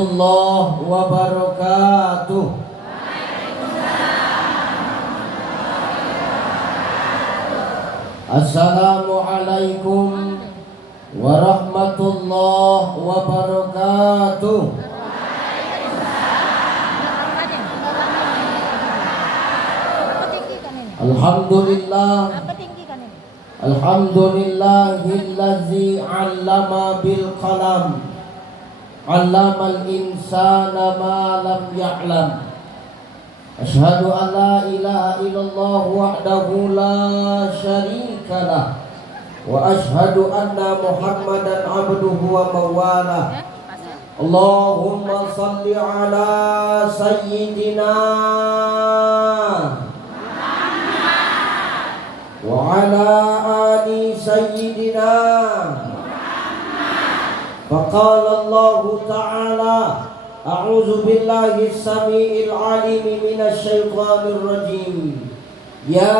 Allah wabarakatuh. Assalamualaikum warahmatullahi wabarakatuh. Alhamdulillah. Alhamdulillahillazi 'allama bil qalam. 'Allamal insana ma lam ya'lam. Asyhadu an la ilaha illallah wahdahu la syarika lah. Wa asyhadu anna Muhammadan 'abduhu wa mawalah. Allahumma salli ala sayyidina wa ala ali sayyidina. Faqala Allah ta'ala a'udzu billahi as-sami'il 'alim minasy syaithanir rajim. Ya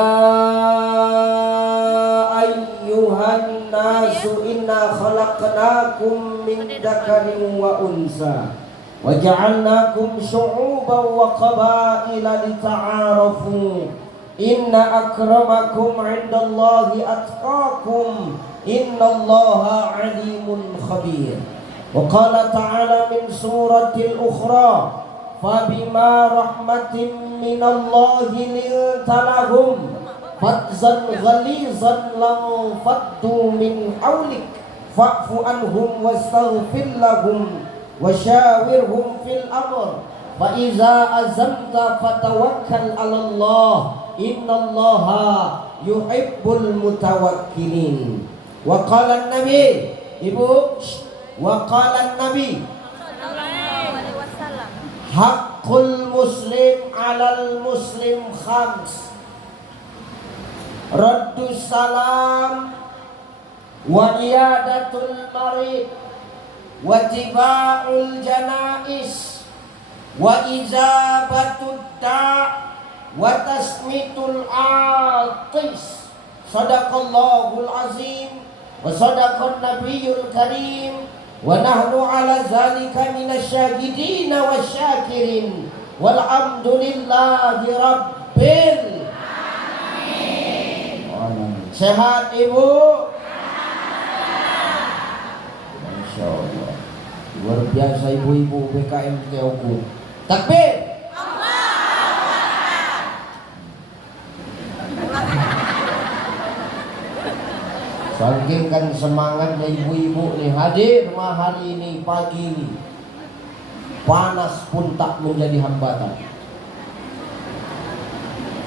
ayyuhan nasu inna khalaqnakum min dzakarin wa unsa wa ja'alnakum syu'uban wa qabaila lita'arafu. Inna akramakum 'indallahi atqakum. Innallaha 'alimun khabir. Wa qala ta'ala min suratil ukhra fabima rahmatin minallahi linta lahum fadzan ghalizan lam faddu min hawlik fa'fu anhum wastaghfir lahum wasyawirhum fil amr fa iza azamta fatawakkal 'alallah innallaha yuhibbul mutawakkilin. Wa qala an-nabi, ibu, wa qala an-nabi haqqul muslim 'alal muslim khams: raddus salam wa iyadatul marid wa tiba'ul janais wa izabatud da' wa tasmitul atis. Sadaqallahul azim wa sadaqan nabiyyul karim wa nahnu ala zalika minasyahidin wasyakirin walhamdulillahi rabbil alamin. Sehat ibu? Masya Allah, luar biasa ibu-ibu BKM Teoku. Takbir. Saking kan semangatnya ibu-ibu nih hadir hari ini, pagi ini. Panas pun tak menjadi hambatan.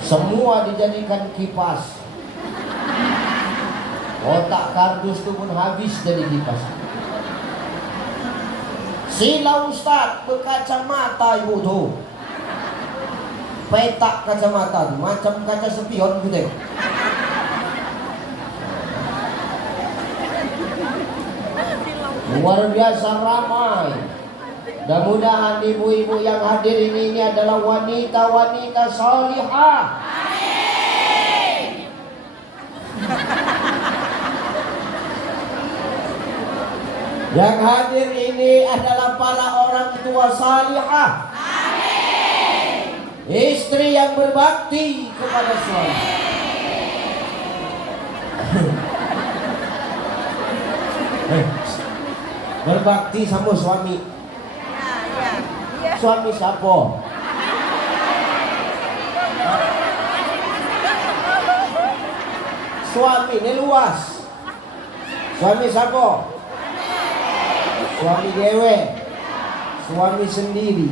Semua dijadikan kipas. Otak kardus itu pun habis jadi kipas. Sila Ustaz berkacamata ibu tuh. Petak kacamata tuh, macam kaca spion gitu. Luar biasa ramai. Mudah-mudahan ibu-ibu yang hadir ini adalah wanita-wanita salihah. Amin. Yang hadir ini adalah para orang tua salihah. Amin. Istri yang berbakti kepada suami. Berbakti sama suami. Suami siapa? Suami ini luas. Suami siapa? Suami dewe. Suami sendiri.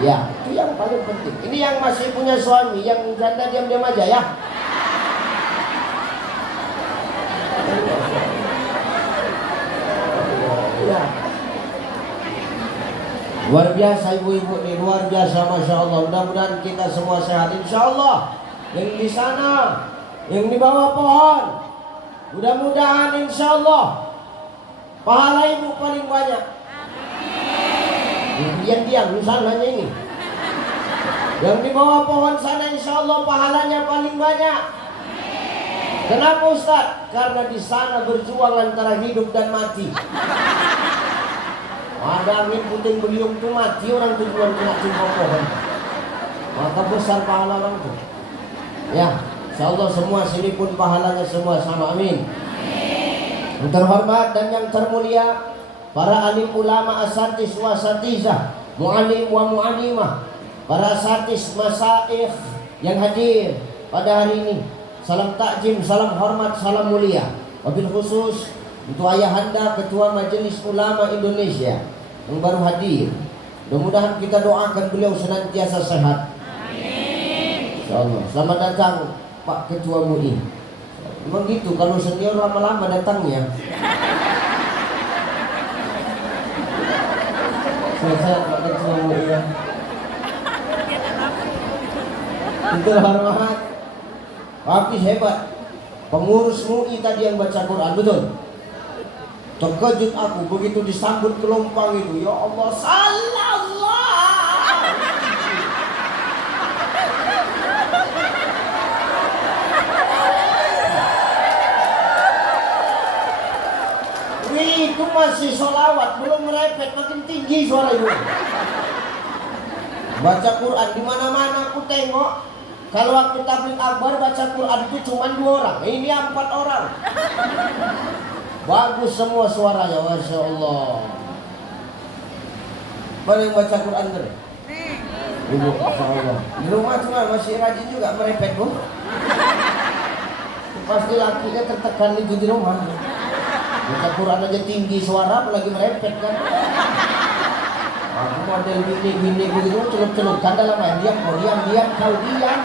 Ya, itu yang paling penting. Ini yang masih punya suami, yang janda diam-diam aja ya. Ya. Luar biasa ibu-ibu nih, luar biasa, masya Allah. Mudah-mudahan kita semua sehat, insya Allah. Yang di sana, yang di bawah pohon, mudah-mudahan insya Allah pahala ibu paling banyak. Yang diam di sananya ini, yang di bawah pohon sana insya Allah pahalanya paling banyak. Kenapa Ustaz? Karena di sana berjuang antara hidup dan mati. Ada angin puting beliung tuh mati orang tujuan kena tumpang pohon. Maka besar pahala orang tuh. Ya, insyaallah semua sini pun pahalanya semua sama, amin. Yang terhormat dan yang termulia para alim ulama asatis wa asatizah, mu'alim wa mu'alimah, para asatis masaikh yang hadir pada hari ini. Salam takjim, salam hormat, salam mulia. Wabil khusus untuk ayahanda Ketua Majelis Ulama Indonesia yang baru hadir. Mudah-mudahan kita doakan beliau senantiasa sehat. Amin. Insyaallah. Selamat datang Pak Ketua MUI. Memang gitu, kalau senior lama-lama datangnya. Sehat Pak Ketua MUI ya. Itu hormat. Habis hebat. Pengurus MUI tadi yang baca Quran, betul? Terkejut aku begitu disambut gelombang itu. Ya Allah, sallallahu. Wih, itu masih sholawat, belum merepet, makin tinggi suara itu. Baca Quran di mana-mana aku tengok. Kalau waktu tabligh akbar baca Quran itu cuma 2 orang, ini 4 orang. Bagus semua suaranya, masya Allah. Mana yang baca Quran tadi? Ibu, masya Allah. Di rumah cuma masih rajin juga merepet, Bu. Pasti lakinya tertekan itu di rumah. Baca Quran aja tinggi suara, apalagi merepet kan. Aku model gini begitu, celup-celupkan dalam air. Diam, kau diam, kau diam.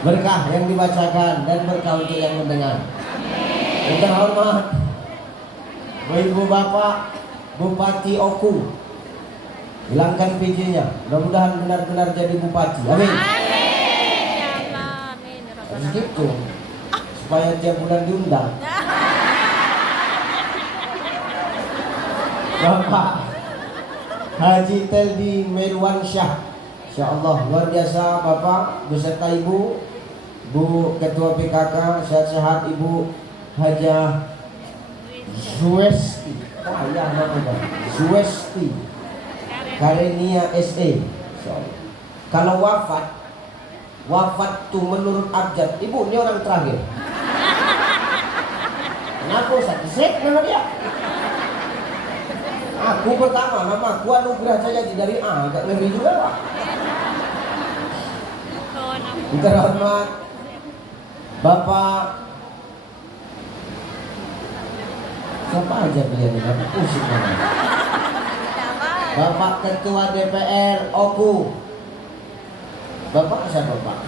Berkah yang dibacakan dan berkah untuk yang mendengar. Yang terhormat Ibu Bapak Bupati Oku, hilangkan PJ-nya. Mudah-mudahan benar-benar jadi bupati. Amin. Harus gitu supaya tiap bulan diundang. Bapak Haji Teldi Mirwansyah, insyaallah luar biasa Bapak beserta Ibu, Bu Ketua PKK, sehat-sehat Ibu Hajah Zuwesti, ayah namanya Zuwesti Karenia SE. Kalau wafat tuh menurut abjad, Ibu ini orang terakhir. Kenapa Ustaz? Zek nama dia. Aku pertama, nama aku Anugrah Jayadi dari A, agak ngeri juga Pak. Terhormat Bapak, siapa aja beliau ini, Bapak pusing namanya. Bapak Ketua DPR Oku. Bapak siapa Pak?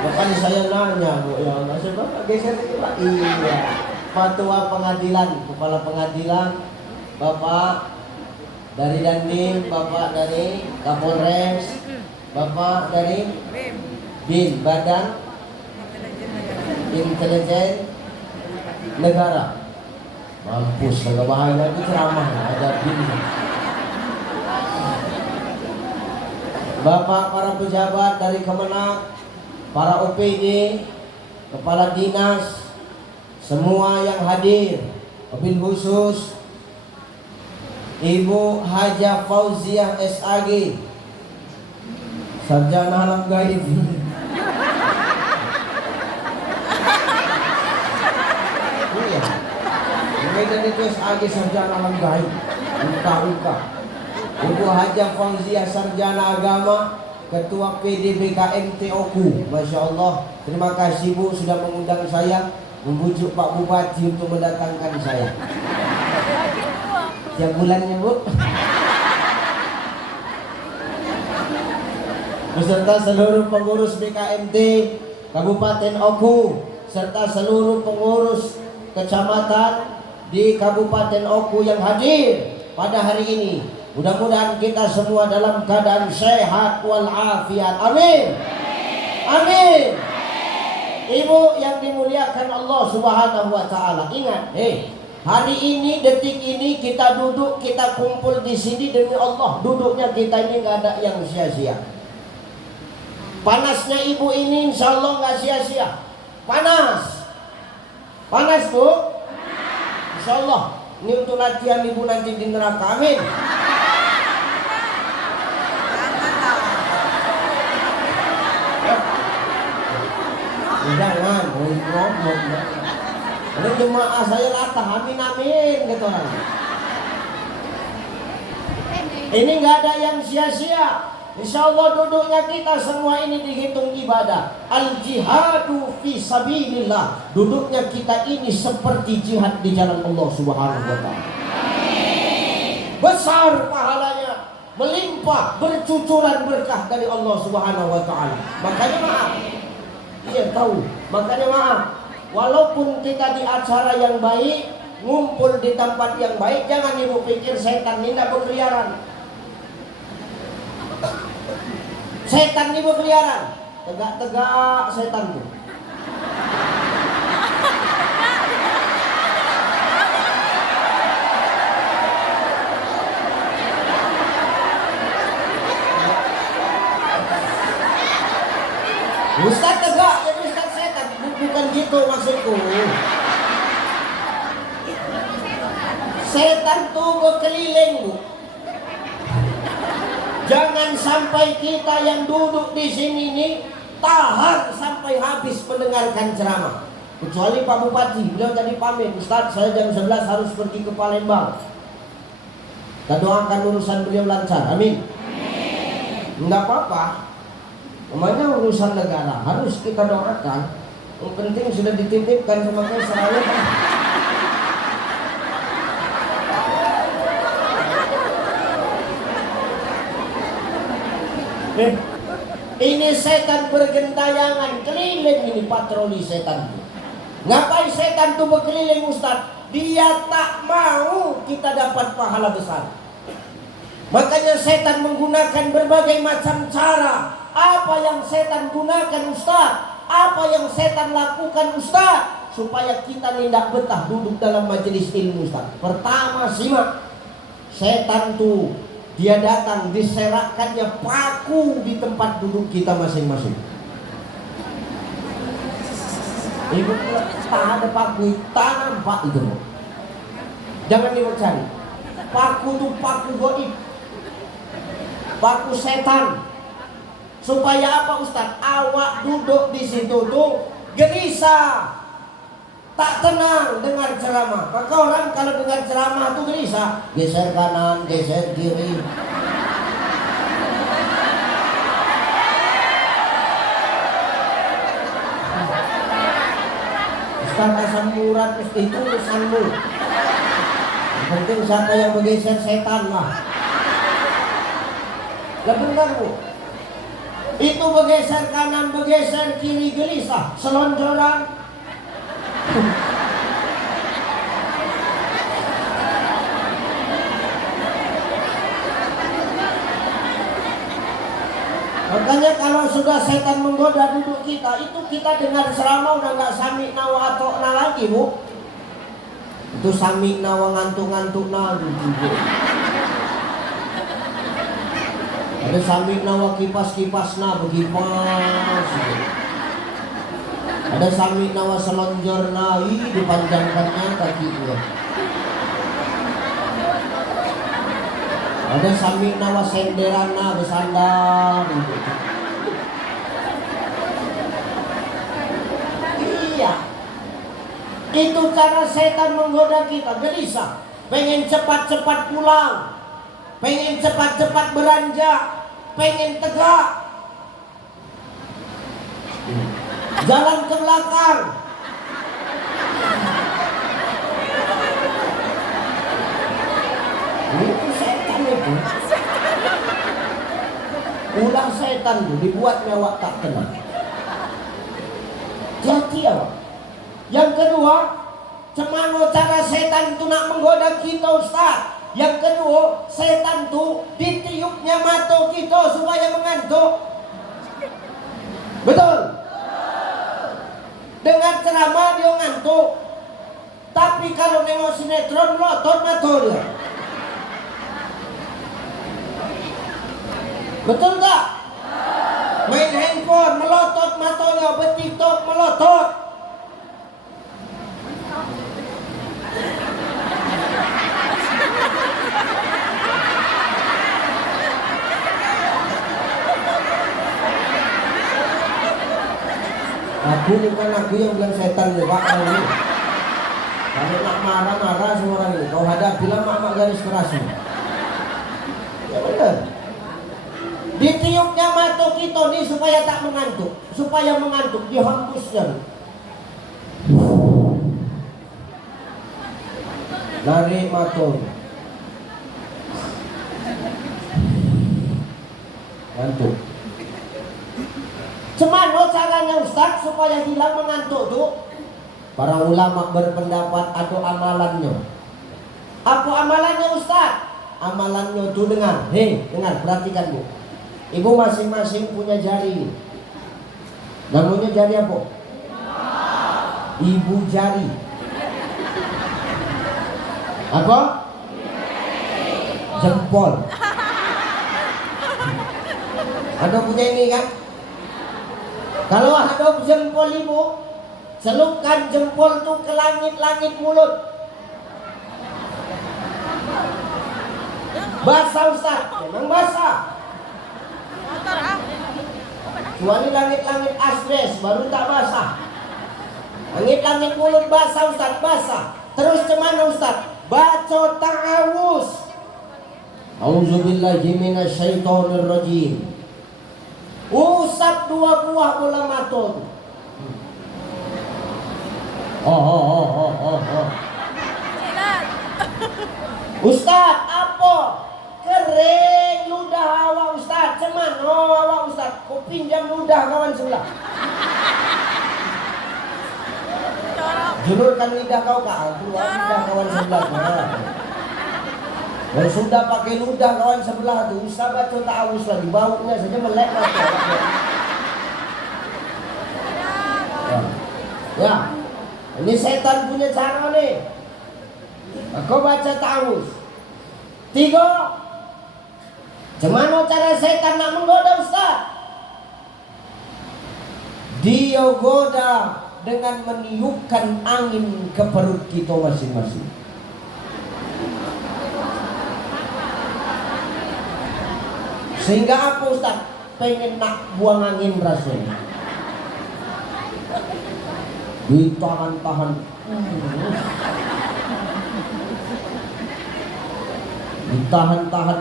Makanya saya nanya, Bu, ya Allah, siapa Bapak geser ini Pak? Iya. Ketua Pengadilan, Kepala Pengadilan, Bapak dari Dandim, Bapak dari Kapolres, Bapak dari BIN, Badan Intelijen Negara. Mampus, agak bahaya itu ceramah, ada BIN. Bapak para pejabat dari Kemenak, para OPD, Kepala Dinas, semua yang hadir, wabil khusus Ibu Hajah Fauziah SAG, Sarjana Alam Gaib. Iya, ini itu SAG Sarjana Alam Gaib, uka. Ibu Hajah Fauziah Sarjana Agama, Ketua PDBKM TOKU. Masya Allah, terima kasih Bu sudah mengundang saya, membujuk Pak Bupati untuk mendatangkan saya. Tiap bulannya Bu. Beserta seluruh pengurus BKMT Kabupaten Oku, serta seluruh pengurus kecamatan di Kabupaten Oku yang hadir pada hari ini. Mudah-mudahan kita semua dalam keadaan sehat walafiat. Amin. Amin. Ibu yang dimuliakan Allah Subhanahu wa taala, ingat, hari ini, detik ini kita duduk, kita kumpul di sini demi Allah. Duduknya kita ini nggak ada yang sia-sia. Panasnya ibu ini insya Allah nggak sia-sia. Panas, Panas Bu? Insya Allah. Ini untuk latihan ibu nanti di neraka. Amin. Jangan, ngomong. Ini jemaah saya latah, amin amin kata orang. Ini nggak ada yang sia-sia. Insya Allah duduknya kita semua ini dihitung ibadah. Al-jihadu fi sabilillah. Duduknya kita ini seperti jihad di jalan Allah Subhanahu wa taala. Besar pahalanya, melimpah, bercucuran berkah dari Allah Subhanahu wa taala. Makanya maaf. Iya tahu. Makanya maaf. Walaupun kita di acara yang baik, ngumpul di tempat yang baik, jangan ibu pikir setan ini tidak berkeliaran. Setan ini berkeliaran, tegak-tegak setan itu. Ustaz tegak, jadi Ustaz setan. Bukan gitu maksudku. Setan tuh berkeliling Bu. Jangan sampai kita yang duduk di sini ini tahan sampai habis mendengarkan ceramah. Kecuali Pak Bupati, beliau tadi pamit, Ustaz saya jam 11 harus pergi ke Palembang. Kita doakan urusan beliau lancar, amin. Enggak apa-apa. Namanya urusan negara harus kita doakan. Yang penting sudah dititipkan sama saya. Ini setan bergentayangan keliling, ini patroli setan. Ngapain setan tuh berkeliling Ustaz? Dia tak mau kita dapat pahala besar. Makanya setan menggunakan berbagai macam cara. Apa yang setan gunakan Ustaz? Apa yang setan lakukan Ustaz? Supaya kita tidak betah duduk dalam majelis ilmu Ustaz. Pertama simak. Setan tuh dia datang, diserakkannya paku di tempat duduk kita masing-masing. Ibu tak ada paku, tanam pak itu. Jangan dicari. Paku itu paku goib, paku setan. Supaya apa Ustaz? Awak duduk di situ tuh gelisah, tak tenang dengar ceramah. Maka orang kalau dengar ceramah tuh gelisah, geser kanan, geser kiri. Ustaz asam urat itu urusanmu. Yang penting siapa yang bergeser setan lah. Lah benar Bu. Itu bergeser kanan, bergeser kiri gelisah, selonjoran. Makanya kalau sudah setan menggoda duduk kita, itu kita dengar ceramah udah nggak samik nawa atokna lagi Bu. Itu samik nawa ngantuk-ngantuk na gitu. Ada samik nawa kipas-kipas na begipas. Ada samik nawa selonjor na, dipanjangkannya kakinya. Ada samik nawa senderan na bersandar gitu. Iya. Itu cara setan menggoda kita, gelisah, pengen cepat-cepat pulang, pengen cepat-cepat beranjak, pengen tegak, jalan ke belakang. Itu setan itu. Ulah setan itu dibuat mewah tak tenang. Jadi awak. Yang kedua, cemano cara setan itu nak menggoda kita Ustaz. Yang kedua, setan itu ditiupnya mata kita supaya mengantuk. Betul? Dengar ceramah dia ngantuk. Tapi kalau nengok sinetron melotot mata dia. Betul tak? Main handphone melotot matanya, bertiktok melotot. Bukan aku yang bilang setan ya Pak. Kalau nak marah-marah semua orang ini, kau hadapilah mak-mak garis keras ini. Ya benar. Ditiupnya mata kita nih supaya tak mengantuk, supaya mengantuk dihembusnya. Lari mata. Ngantuk. Cemano caranya Ustaz supaya hilang mengantuk tuh? Para ulama berpendapat ada amalannya. Apa amalannya Ustaz? Amalannya tuh dengar. Hei, dengar, perhatikan Bu. Ibu masing-masing punya jari. Namanya jari apa? Ibu jari. Apa? Jempol. Ada punya ini kan? Kalau ada jempol ibu, celupkan jempol tuh ke langit-langit mulut. Basah Ustaz, memang basah. Kecuali langit-langit asbes baru tak basah. Langit-langit mulut basah Ustaz, basah. Terus cemana Ustaz? Baca ta'awuz. Auzubillahi minasyaitonirrajim. Usap 2 buah bola mata. Ustaz, apa? Kering ludah awak Ustaz. Cemano awak Ustaz? Kau pinjam ludah kawan sebelah. Julurkan lidah kau kak. Keluar lidah kawan sebelah. Dan sudah pakai ludah kawan sebelah tu, usah baca ta'awuz lagi, baunya saja melek mata. Ya, ini setan punya cara nih. Kau baca ta'awuz. 3. Gimana cara setan nak menggoda Ustaz? Dia goda dengan meniupkan angin ke perut kita masing-masing. Sehingga apa Ustaz? Pengen nak buang angin rasanya. Ditahan-tahan. Ditahan-tahan.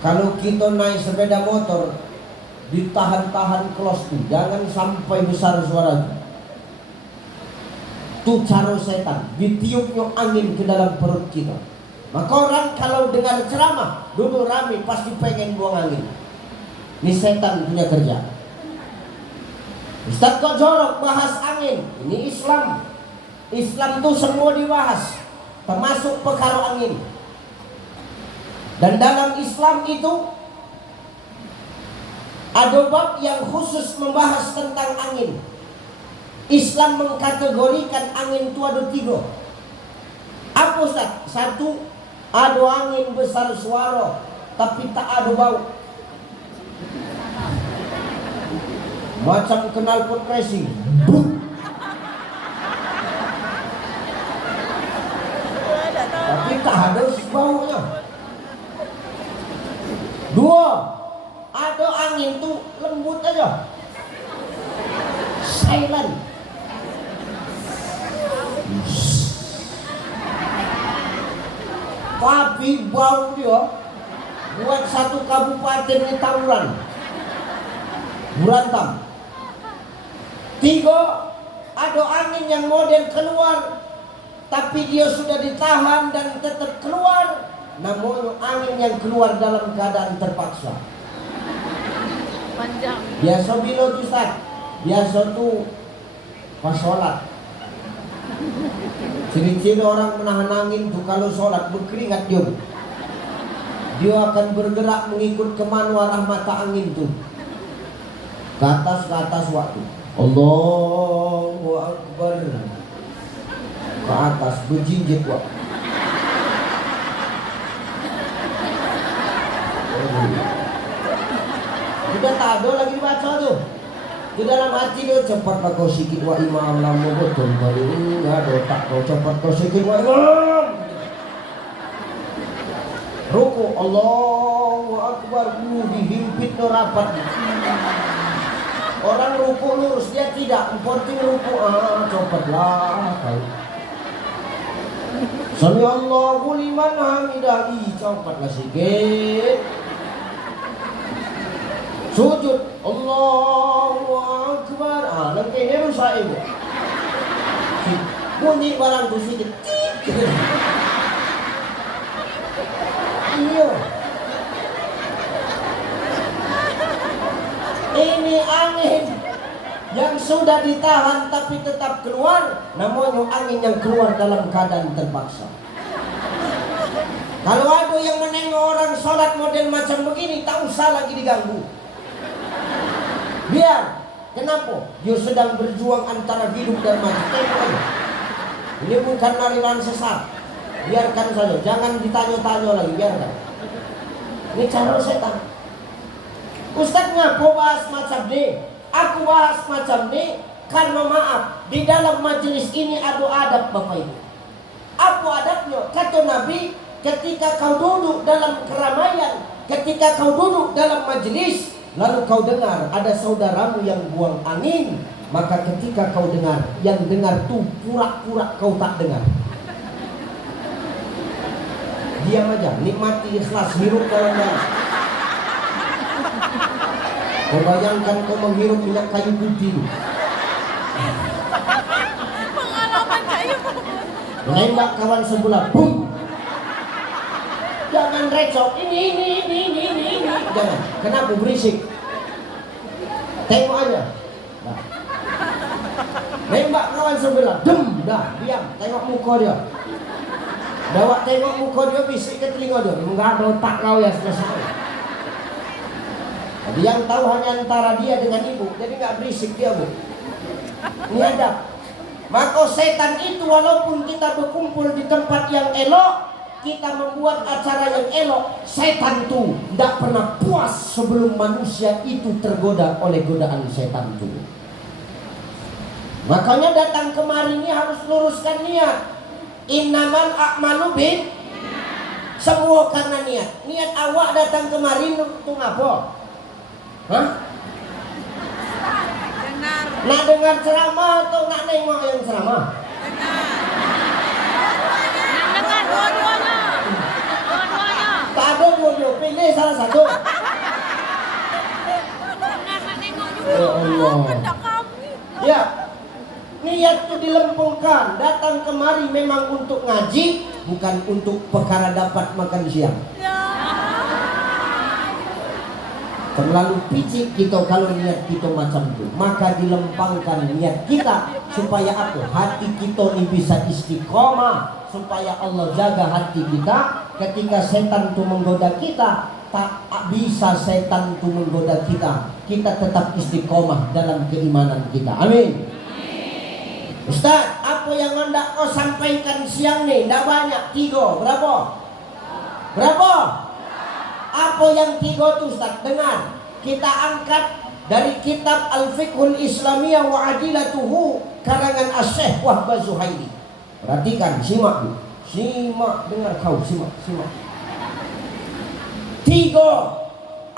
Kalau kita naik sepeda motor, ditahan-tahan close tuh, jangan sampai besar suaranya. Itu cara setan, ditiupnya angin ke dalam perut kita. Maka orang kalau dengar ceramah, dulu rame pasti pengen buang angin. Ini setan punya kerja. Ustaz kok jorok bahas angin? Ini Islam. Islam tuh semua dibahas, termasuk perkara angin. Dan dalam Islam itu ada bab yang khusus membahas tentang angin. Islam mengkategorikan angin itu ada 3. Apa Ustaz? 1, ada angin besar suara tapi tak ada bau. Macam knalpot racing. Tapi tak ada baunya. 2, ada angin tuh lembut aja, silent. Tapi bau dia buat satu kabupaten ini tawuran, berantem. 3, ada angin yang model keluar tapi dia sudah ditahan dan tetap keluar, namun angin yang keluar dalam keadaan terpaksa. Panjang. Biasa bila tu Ustaz, biasa tu pas sholat. Ciri-ciri orang menahan angin tu kalau sholat berkeringat dia akan bergerak mengikut kemana arah mata angin tu. Ke atas waktu. Allahu Akbar. Ke atas berjinjit waktu. Sudah tak ada lagi dibaca tuh. Di dalam hati dia, cepatlah kau sikit wa imam lamu betul kali ini ada otak kau, cepat kau sikit wa imam. Ruku Allahu Akbar, dihimpit no rapat. Orang ruku lurus, dia tidak. Penting ruku, copotlah kau. Sami Allahu liman hamidah, copotlah sikit. Sujud, Allahu Akbar. Nanti ini rusak ibu. Bunyi barang tu sikit. Iya. Ini angin yang sudah ditahan tapi tetap keluar, namanya angin yang keluar dalam keadaan terpaksa. Kalau ada yang menengok orang sholat model macam begini, tak usah lagi diganggu. Biar, kenapa? Dia sedang berjuang antara hidup dan mati. Ini bukan aliran sesat. Biarkan saja, jangan ditanya-tanya lagi, biarkan. Ini cara setan. Ustaz ngaku bahas macam ni, aku bahas macam ni karena maaf, di dalam majelis ini ada adab Bapak Ibu. Apa adabnya? Kata Nabi, ketika kau duduk dalam keramaian, ketika kau duduk dalam majelis, lalu kau dengar ada saudaramu yang buang angin, maka ketika kau dengar, yang dengar tu pura-pura kau tak dengar. Diam aja, nikmati ikhlas, hirup dalam dalam. Kau bayangkan kau menghirup minyak kayu putih. Pengalaman kayu. Nembak kawan sebelah, boom. Jangan recok, ini. Jangan, kenapa berisik? Tengok aja. Nah. Nembak kawan sebelah, dem, dah, diam. Tengok muka dia. Bawa tengok muka dia, bisik ke telinga dia. Enggak ada otak kau ya, selesai. Yang tahu hanya antara dia dengan ibu, jadi nggak berisik dia bu. Ini adab. Maka setan itu walaupun kita berkumpul di tempat yang elok, kita membuat acara yang elok, setan itu tidak pernah puas sebelum manusia itu tergoda oleh godaan setan itu. Makanya datang kemari ini harus luruskan niat. Innamal a'malu bin, semua karena niat. Niat awak datang kemari untuk apa? Hah? Nak dengar ceramah atau nak nengok yang ceramah? Nak dengar dua-duanya. Dua-duanya. Tak ada dua-dua, pilih salah satu. Dengar nak tengok juga. Ya Allah. Tak kami. Ya, niat itu dilempungkan. Datang kemari memang untuk ngaji, bukan untuk perkara dapat makan siang. Ya. Terlalu picik kita kalau niat kita macam itu. Maka dilempangkan niat kita supaya apa? Hati kita ini bisa istiqomah, supaya Allah jaga hati kita. Ketika setan itu menggoda kita, tak bisa setan itu menggoda kita. Kita tetap istiqomah dalam keimanan kita. Amin. Ustaz, apa yang hendak kau sampaikan siang nih? Tidak banyak, 3. Berapa? Apa yang 3 itu Ustaz? Dengar, kita angkat dari kitab Al-Fiqhul Islamiyah wa Adilatuhu karangan Asy-Syaikh Wahbah Zuhaili. Perhatikan, simak dulu. Simak, dengar kau, simak. 3.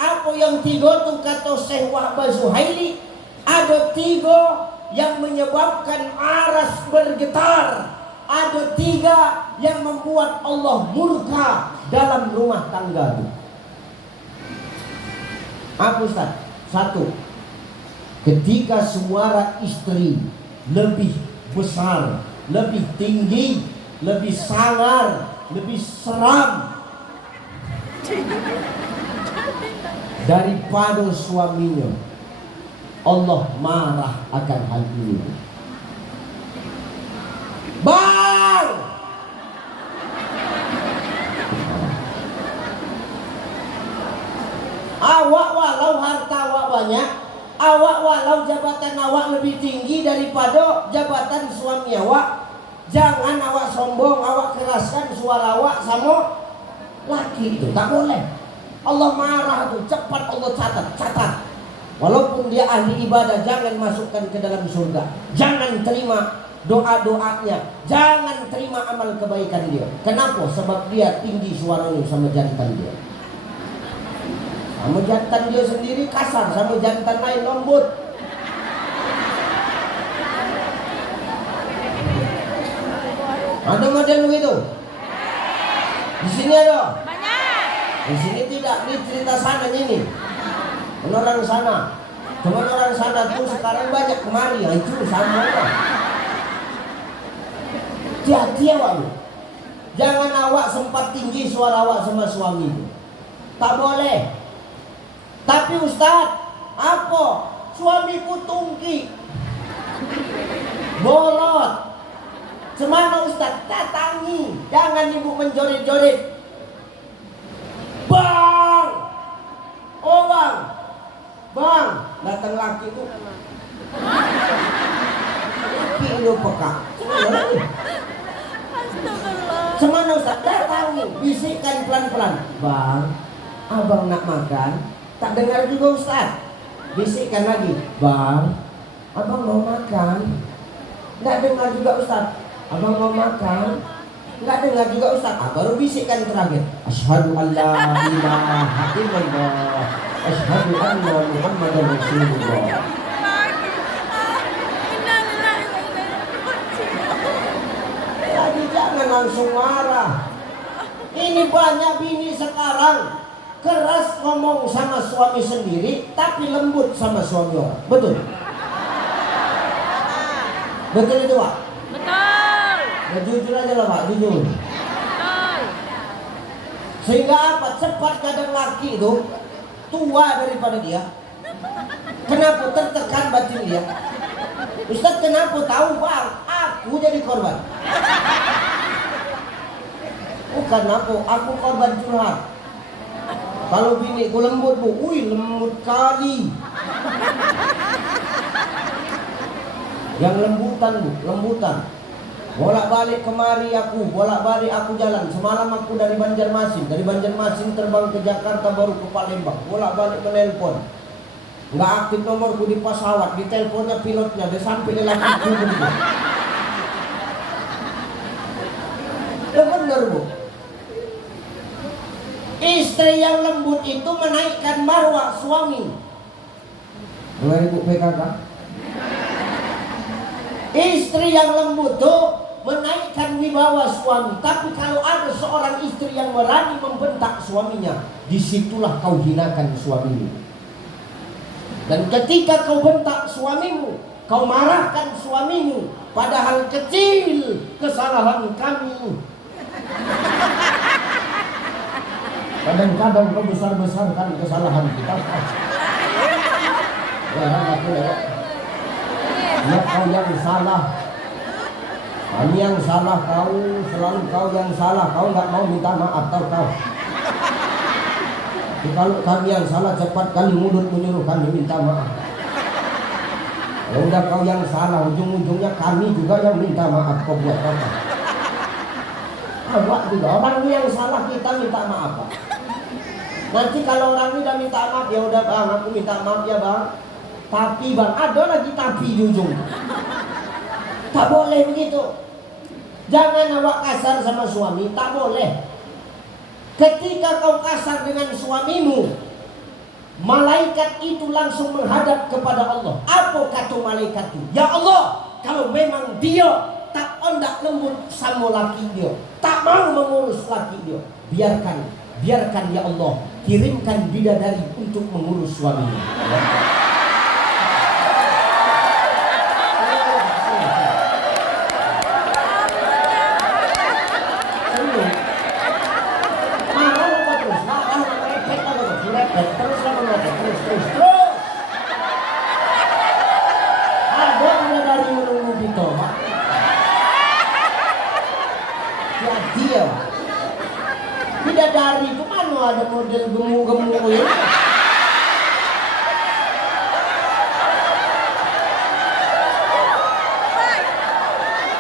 Apa yang 3 itu kata Syekh Wahbah Zuhaili? Ada 3 yang menyebabkan aras bergetar. Ada 3 yang membuat Allah murka dalam rumah tangga itu. Apa Ustaz? 1. Ketika suara istri lebih besar, lebih tinggi, lebih sangar, lebih seram daripada suaminya, Allah marah akan hal ini. Bang! Awak walau harta awak banyak, awak walau jabatan awak lebih tinggi daripada jabatan suami awak, jangan awak sombong, awak keraskan suara awak sama laki itu. Tak boleh. Allah marah tuh, cepat Allah catat. Walaupun dia ahli ibadah, jangan masukkan ke dalam surga. Jangan terima doa-doanya, jangan terima amal kebaikan dia. Kenapa? Sebab dia tinggi suaranya sama jantan dia. Sama jantan dia sendiri kasar, sama jantan lain lembut. Ada model begitu? Di sini ada? Banyak. Di sini tidak, di cerita sana ini. Orang sana. Cuma orang sana tuh sekarang banyak kemari, ya itu sama lah. Hati-hati awak. Jangan awak sempat tinggi suara awak sama suami. Tak boleh. Tapi Ustaz, apa? Suamiku tungki. Bolot. Semana Ustaz, datangi. Jangan ibu menjorit-jorit. Bang! Oh bang! Bang! Datang laki itu. Laki lu peka. Semana lagi? Astagfirullah. Semana Ustaz, datangi. Bisikkan pelan-pelan. Bang, abang nak makan. Tak dengar juga Ustaz. Bisikkan lagi. Bang, abang mau makan. Nggak dengar juga Ustaz. Abang mau makan. Nggak dengar juga Ustaz. Baru bisikkan terakhir. Asyhadu an la ilaha illallah. Asyhadu anna Muhammadar Rasulullah. Innalillahi wa inna ilaihi raji'un. Jadi jangan langsung marah. Ini banyak bini sekarang keras ngomong sama suami sendiri, tapi lembut sama suami orang. Betul? Betul itu Pak? Betul. Ya, jujur aja lah Pak, jujur. Betul. Sehingga apa? Cepat kadang laki itu tua daripada dia. Kenapa tertekan batin dia? Ustaz kenapa tahu Bang? Aku jadi korban. Bukan aku korban curhat. Kalau bini ku lembut bu, wih lembut kali. Yang lembutan bu, lembutan. Bolak-balik kemari aku, bolak-balik aku jalan. Semalam aku dari Banjarmasin terbang ke Jakarta baru ke Palembang. Bolak-balik menelpon. Nggak aktif nomorku di pesawat, diteleponnya pilotnya, dia sampai ke lakiku begitu. Ya benar bu. Istri yang lembut itu menaikkan marwah suami. Dengar ibu PKK. Istri yang lembut itu menaikkan wibawa suami. Tapi kalau ada seorang istri yang berani membentak suaminya, disitulah kau hinakan suamimu. Dan ketika kau bentak suamimu, kau marahkan suamimu, padahal kecil kesalahan kami. Kadang-kadang kau besar-besarkan kesalahan kita. Ya kau yang salah. Kami yang salah, kau selalu kau yang salah. Kau nggak mau minta maaf atau kau. Kalau kami yang salah, cepat kali mulut menyuruh kami minta maaf. Kalau udah kau yang salah, ujung-ujungnya kami juga yang minta maaf. Kau buat apa? Buat juga orang yang salah kita minta maaf Pak. Nanti kalau orang ini udah minta maaf, ya udah bang, aku minta maaf ya bang. Tapi bang, ada lagi tapi di ujung. Tak boleh begitu. Jangan awak kasar sama suami, tak boleh. Ketika kau kasar dengan suamimu, malaikat itu langsung menghadap kepada Allah. Apa kata malaikat itu? Ya Allah, kalau memang dia tak ondak lembut sama laki dia, tak mau mengurus laki dia, biarkan ya Allah, kirimkan bidadari untuk mengurus suaminya. Terus. Ada bidadari menunggu kita. Dia. Bidadari itu mana ada model gemu-gemu ini?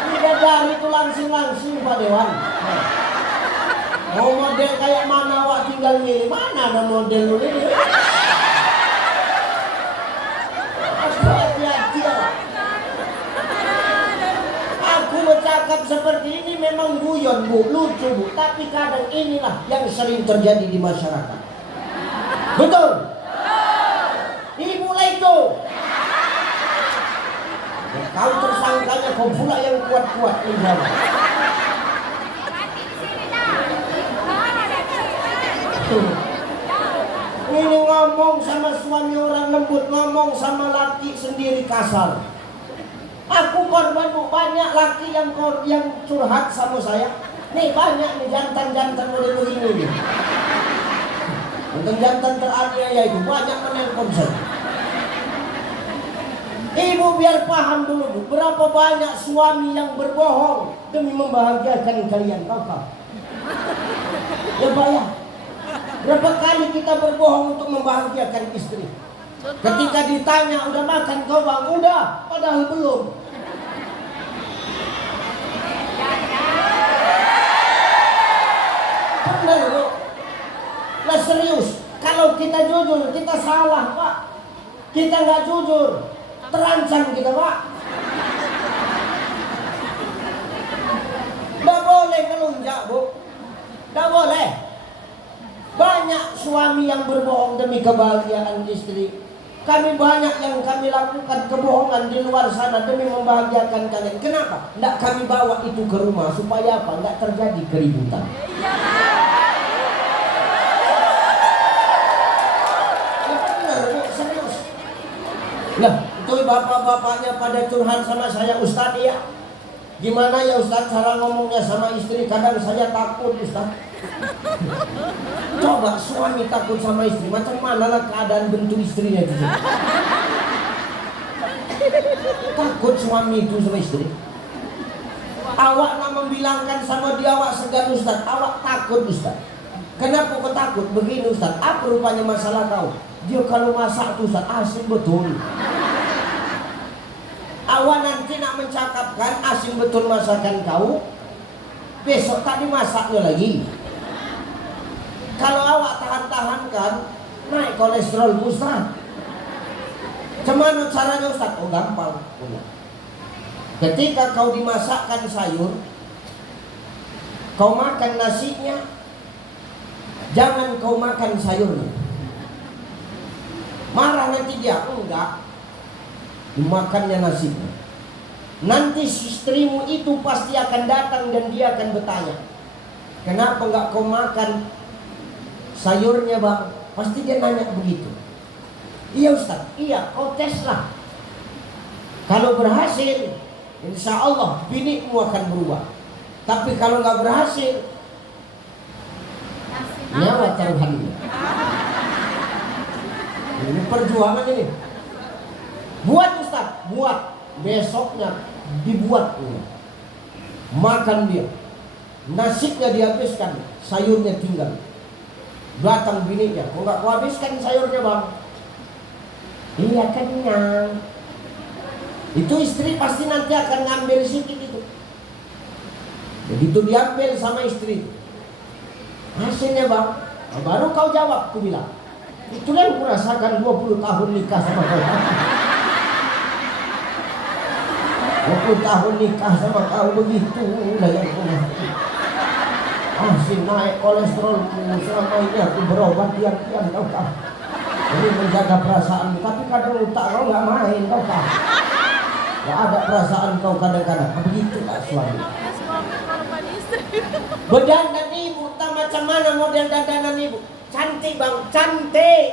Bidadari itu langsung Pak Dewan. Mau model kayak mana awak tinggal milih? Mana ada model ini? Hati-hati awak. Aku bercakap seperti ini memang guyon bu, lucu bu. Tapi kadang inilah yang sering terjadi di masyarakat. Betul? Ibu lah itu. Kau tersangkanya kau pula yang kuat-kuat. sama suami orang lembut, ngomong sama laki sendiri kasar. Aku korban bu, banyak laki yang curhat sama saya. Nih banyak nih jantan-jantan model begini nih. Jantan teraniaya itu banyak menelpon saya. Ibu biar paham dulu bu, berapa banyak suami yang berbohong demi membahagiakan kalian, tahu? Ya bayang. Berapa kali kita berbohong untuk membahagiakan istri. Ketika ditanya, udah makan kau bang? Udah, padahal belum. Benar bu. Nah serius, kalau kita jujur, kita salah pak. Kita nggak jujur, terancam kita pak. Nggak boleh ngelunjak bu. Nggak boleh. Banyak suami yang berbohong demi kebahagiaan istri. Kami banyak yang kami lakukan kebohongan di luar sana demi membahagiakan kalian. Kenapa? Tidak kami bawa itu ke rumah supaya apa? Tidak terjadi keributan. Ya benar, bu, serius. Nah, itu bapak-bapaknya pada curhat sama saya, Ustadz ya. Gimana ya Ustadz cara ngomongnya sama istri? Kadang saya takut Ustadz. Coba suami takut sama istri, macam mana lah keadaan bentuk istrinya itu? Takut suami itu sama istri. Awak nak membilangkan sama dia awak segan Ustaz, awak takut Ustaz. Kenapa kau takut? Begini Ustaz, apa rupanya masalah kau? Dia kalau masak tuh Ustaz, asin betul. Awak nanti nak mencakapkan asin betul masakan kau, besok tak dimasaknya lagi. Kalau awak tahan-tahankan, naik kolesterol Ustaz. Gimana caranya Ustaz? Oh gampang. Ketika kau dimasakkan sayur, kau makan nasinya, jangan kau makan sayurnya. Marah nanti dia, enggak. Dimakannya nasinya. Nanti istrimu itu pasti akan datang dan dia akan bertanya, kenapa enggak kau makan sayurnya bang? Pasti dia nanya begitu. Iya Ustaz, iya kau tes lah. Kalau berhasil, insya Allah binimu akan berubah. Tapi kalau nggak berhasil, nyawa taruhannya. Ini perjuangan ini. Buat Ustaz, buat. Besoknya dibuat. Makan dia. Nasibnya dihabiskan, sayurnya tinggal. Datang bininya, kok nggak kau habiskan sayurnya bang? Iya kenyang. Itu istri pasti nanti akan ngambil sedikit itu. Begitu diambil sama istri, hasilnya bang, baru kau jawab, aku bilang, itu yang kurasakan 20 tahun nikah sama kau. 20 tahun nikah sama kau begitu lah yang kau ngerti. Asin naik kolesterolku, selama ini aku berobat tiang-tiang tau kah. Ini menjaga perasaan, tapi kadang otak kau nggak main tau kah. Gak ada perasaan kau kadang-kadang. Begitu kak suami. Berdandan ibu, tak macam mana model dandanan ibu? Cantik bang, cantik.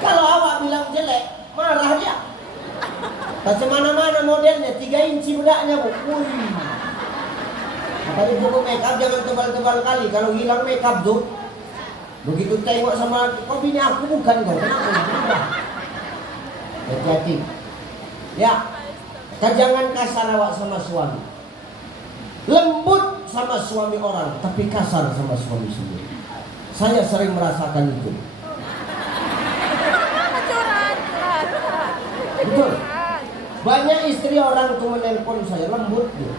Kalau awak bilang jelek, marah dia. Macam mana-mana modelnya, 3 inci bedaknya bu. Wih. Makanya buku make up jangan tebal-tebal kali. Kalau hilang make up tuh, begitu tengok sama kau bini aku bukan kau. Kenapa? Hati-hati. Ya, jangan kasar awak sama suami. Lembut sama suami orang, tapi kasar sama suami sendiri. Saya sering merasakan itu. Betul. Banyak istri orang tuh menelpon saya, lembut dia.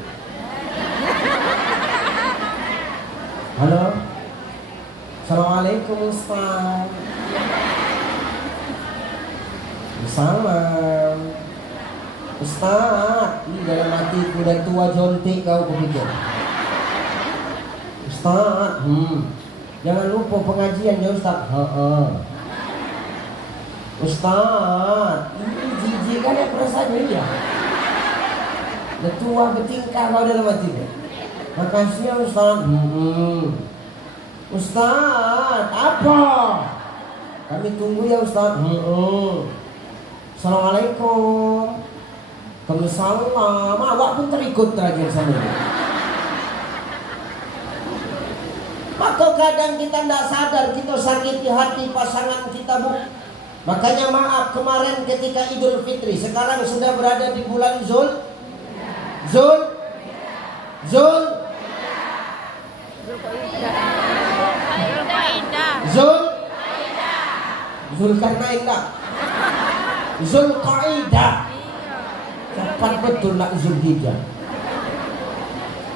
Halo. Assalamualaikum Ustaz. Salam Ustaz. Ini dalam hatiku dan tua jontik kau begitu. Ustaz, jangan lupa pengajian ya Ustaz. Ustaz, ini jijik kan ya perasaannya ya. Tua bertingkah kau dalam hatiku. Makasih ya Ustaz. Ustaz, apa? Kami tunggu ya Ustaz. Assalamualaikum. Waalaikumsalam. Awak pun terikut terakhir sana. Maka kadang kita tidak sadar kita sakiti hati pasangan kita, Bu. Makanya maaf kemarin ketika Idul Fitri, sekarang sudah berada di bulan Zulqaidah. Cepat betul nak Zulhijjah.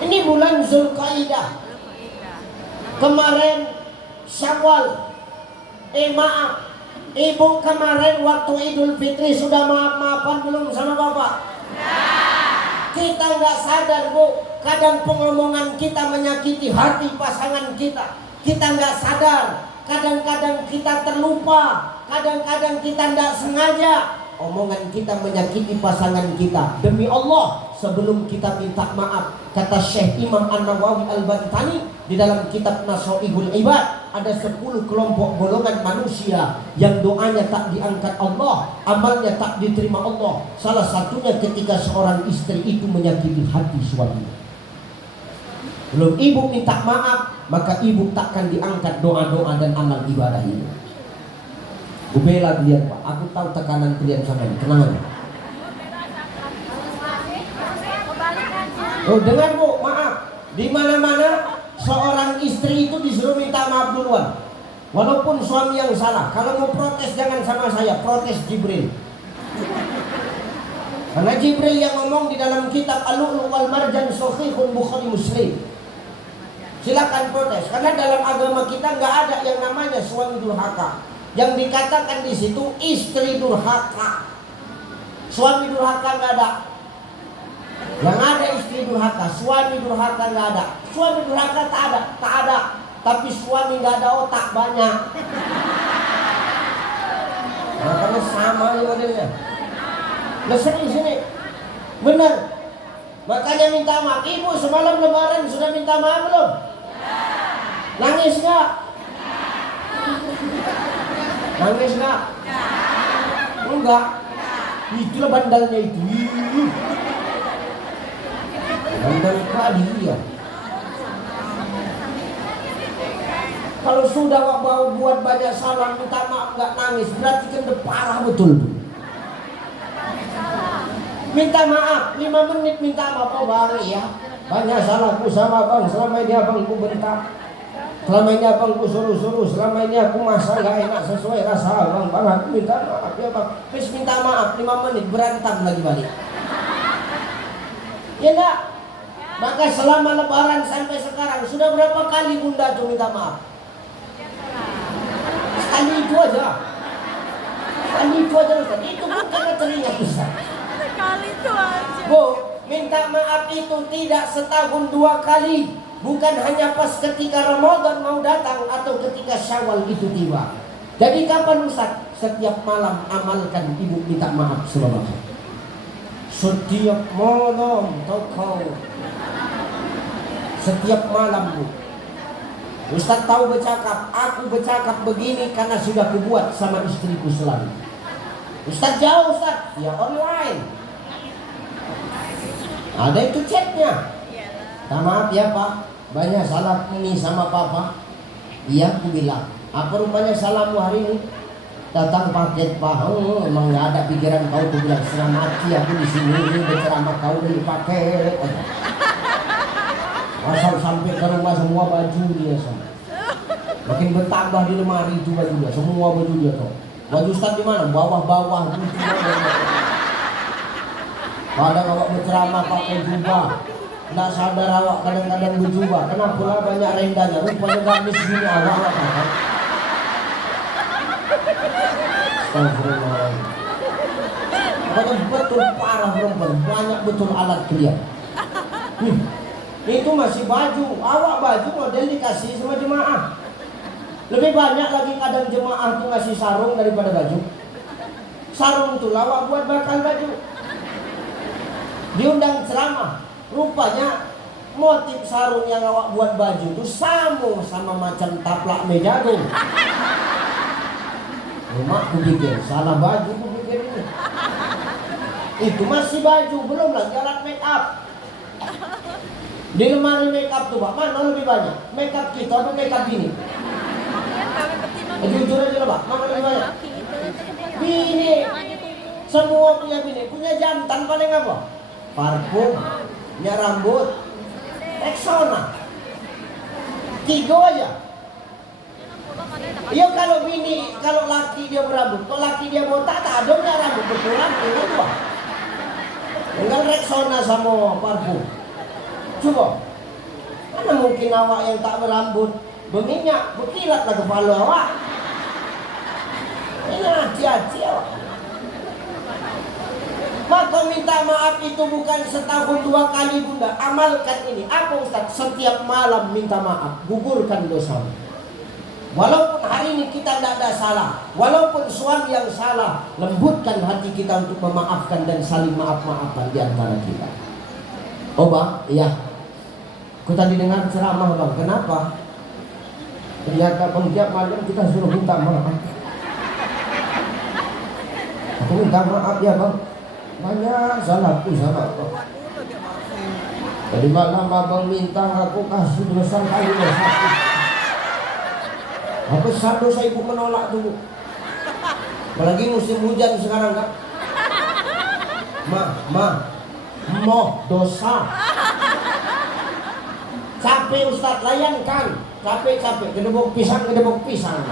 Ini bulan Zulqaidah. Kemarin Syawal. Maaf, Ibu kemarin waktu Idul Fitri sudah maaf-maafan belum sama Bapak? Kita nggak sadar, Bu. Kadang pengomongan kita menyakiti hati pasangan kita. Kita nggak sadar. Kadang-kadang kita terlupa. Kadang-kadang kita tidak sengaja. Omongan kita menyakiti pasangan kita. Demi Allah, sebelum kita minta maaf, kata Syekh Imam An-Nawawi Al-Bantani di dalam kitab Nasaihul Ibad, ada 10 kelompok golongan manusia yang doanya tak diangkat Allah, amalnya tak diterima Allah. Salah satunya ketika seorang istri itu menyakiti hati suaminya. Belum ibu minta maaf, maka ibu takkan diangkat doa-doa dan amal ibadah ini. Bu bela kalian, Pak. Aku tahu tekanan kalian sama ini. Kenapa? Oh, dengar Bu, maaf. Di mana-mana seorang istri itu disuruh minta maaf duluan. Walaupun suami yang salah. Kalau mau protes jangan sama saya, protes Jibril. Karena Jibril yang ngomong di dalam kitab Al-Lu'lu' wal Marjan Sahihul Bukhari Muslim. Silakan protes. Karena dalam agama kita nggak ada yang namanya suami durhaka. Yang dikatakan di situ istri durhaka. Suami durhaka nggak ada. Yang ada istri durhaka, suami durhaka nggak ada. Suami durhaka tak ada. Tapi suami nggak ada otak banyak. Nah, karena sama ya modelnya. Nah, sini. Benar. Makanya minta maaf. Ibu semalam lebaran sudah minta maaf belum? Nangis nggak? Nangis nggak? Enggak. Itulah bandalnya itu. Bandal kali ya. Kalau sudah buat banyak salah minta maaf nggak nangis, berarti kan udah parah betul. Minta maaf 5 menit minta maaf, oh bang ya. Banyak salahku sama bang, selama ini abangku bentak. Selama ini abangku suruh-suruh, selama ini aku masak gak enak sesuai rasa abang. Bang aku minta maaf ya bang. Terus minta maaf 5 menit berantem lagi balik. Ya enggak? Maka selama lebaran sampai sekarang sudah berapa kali bunda tuh minta maaf? Sekali itu aja. Ustaz. Itu bukan teringat Ustaz. Sekali itu aja. Bu, minta maaf itu tidak setahun 2 kali. Bukan hanya pas ketika Ramadan mau datang atau ketika Syawal itu tiba. Jadi kapan Ustaz? Setiap malam amalkan ibu minta maaf sama bapak. Setiap malam kau. Setiap malam Bu. Ustaz tahu bercakap. Aku bercakap begini karena sudah kubuat sama istriku selalu. Ustaz jauh Ustaz. Ya online. Ada itu chatnya. Maaf ya Pak, banyak salah ini sama Papa. Iya, aku bilang. Apa rupanya salahmu hari ini? Datang paket Pak. Emang nggak ada pikiran kau. Aku bilang setengah mati aku di sini berceramah kau dari paket. Asal sampai ke rumah semua baju dia sama. Makin bertambah di lemari itu bajunya, semua baju dia tuh. Baju Ustaz di mana? Bawah-bawah gitu. Kadang awak berceramah pakai jubah. Nggak sadar awak kadang-kadang berjubah. Kenapa lah banyak rendahnya? Rupanya gamis gini awak lah kan? Astagfirullahaladzim. Pokoknya betul parah perempuan. Banyak betul alat kalian. Itu masih baju. Awak baju model dikasih sama jemaah. Lebih banyak lagi kadang jemaah tuh ngasih sarung daripada baju. Sarung tuh awak buat bakal baju. Diundang ceramah. Rupanya motif sarung yang awak buat baju itu sama macam taplak meja tuh. Mak aku pikir salah baju, aku pikir ini. Itu masih baju, belum lagi alat make up. Di lemari make up tuh Pak, mana lebih banyak? Make up kita atau make up ini? Jujur aja Pak, mana lebih banyak? Bini. Semua punya bini, punya jantan paling apa? Parfum, punya rambut, Rexona. 3 aja. Ya kalau bini, kalau laki dia berambut, kalau laki dia botak, tak ada punya rambut berkurang, tinggal 2. Tinggal Rexona sama parfum. Coba, mana mungkin awak yang tak berambut, berminyak, berkilatlah kepala awak. Ini hati-hati awak. Maka minta maaf itu bukan setahun 2 kali bunda. Amalkan ini. Apa Ustaz? Setiap malam minta maaf. Gugurkan dosa. Walaupun hari ini kita tidak ada salah, walaupun suami yang salah, lembutkan hati kita untuk memaafkan dan saling maaf-maafan di antara kita. Oh bang, iya. Aku tadi dengar ceramah bang. Kenapa? Ternyata tiap malam kita suruh minta maaf. Aku minta maaf ya bang. Banyak salahku sama bang. Tadi malam abang minta aku kasih dosa kali dosa. Aku dosa ibu menolak dulu. Apalagi musim hujan sekarang kan. Mau dosa. Capek Ustaz, layankan. Capek, gedebok pisang.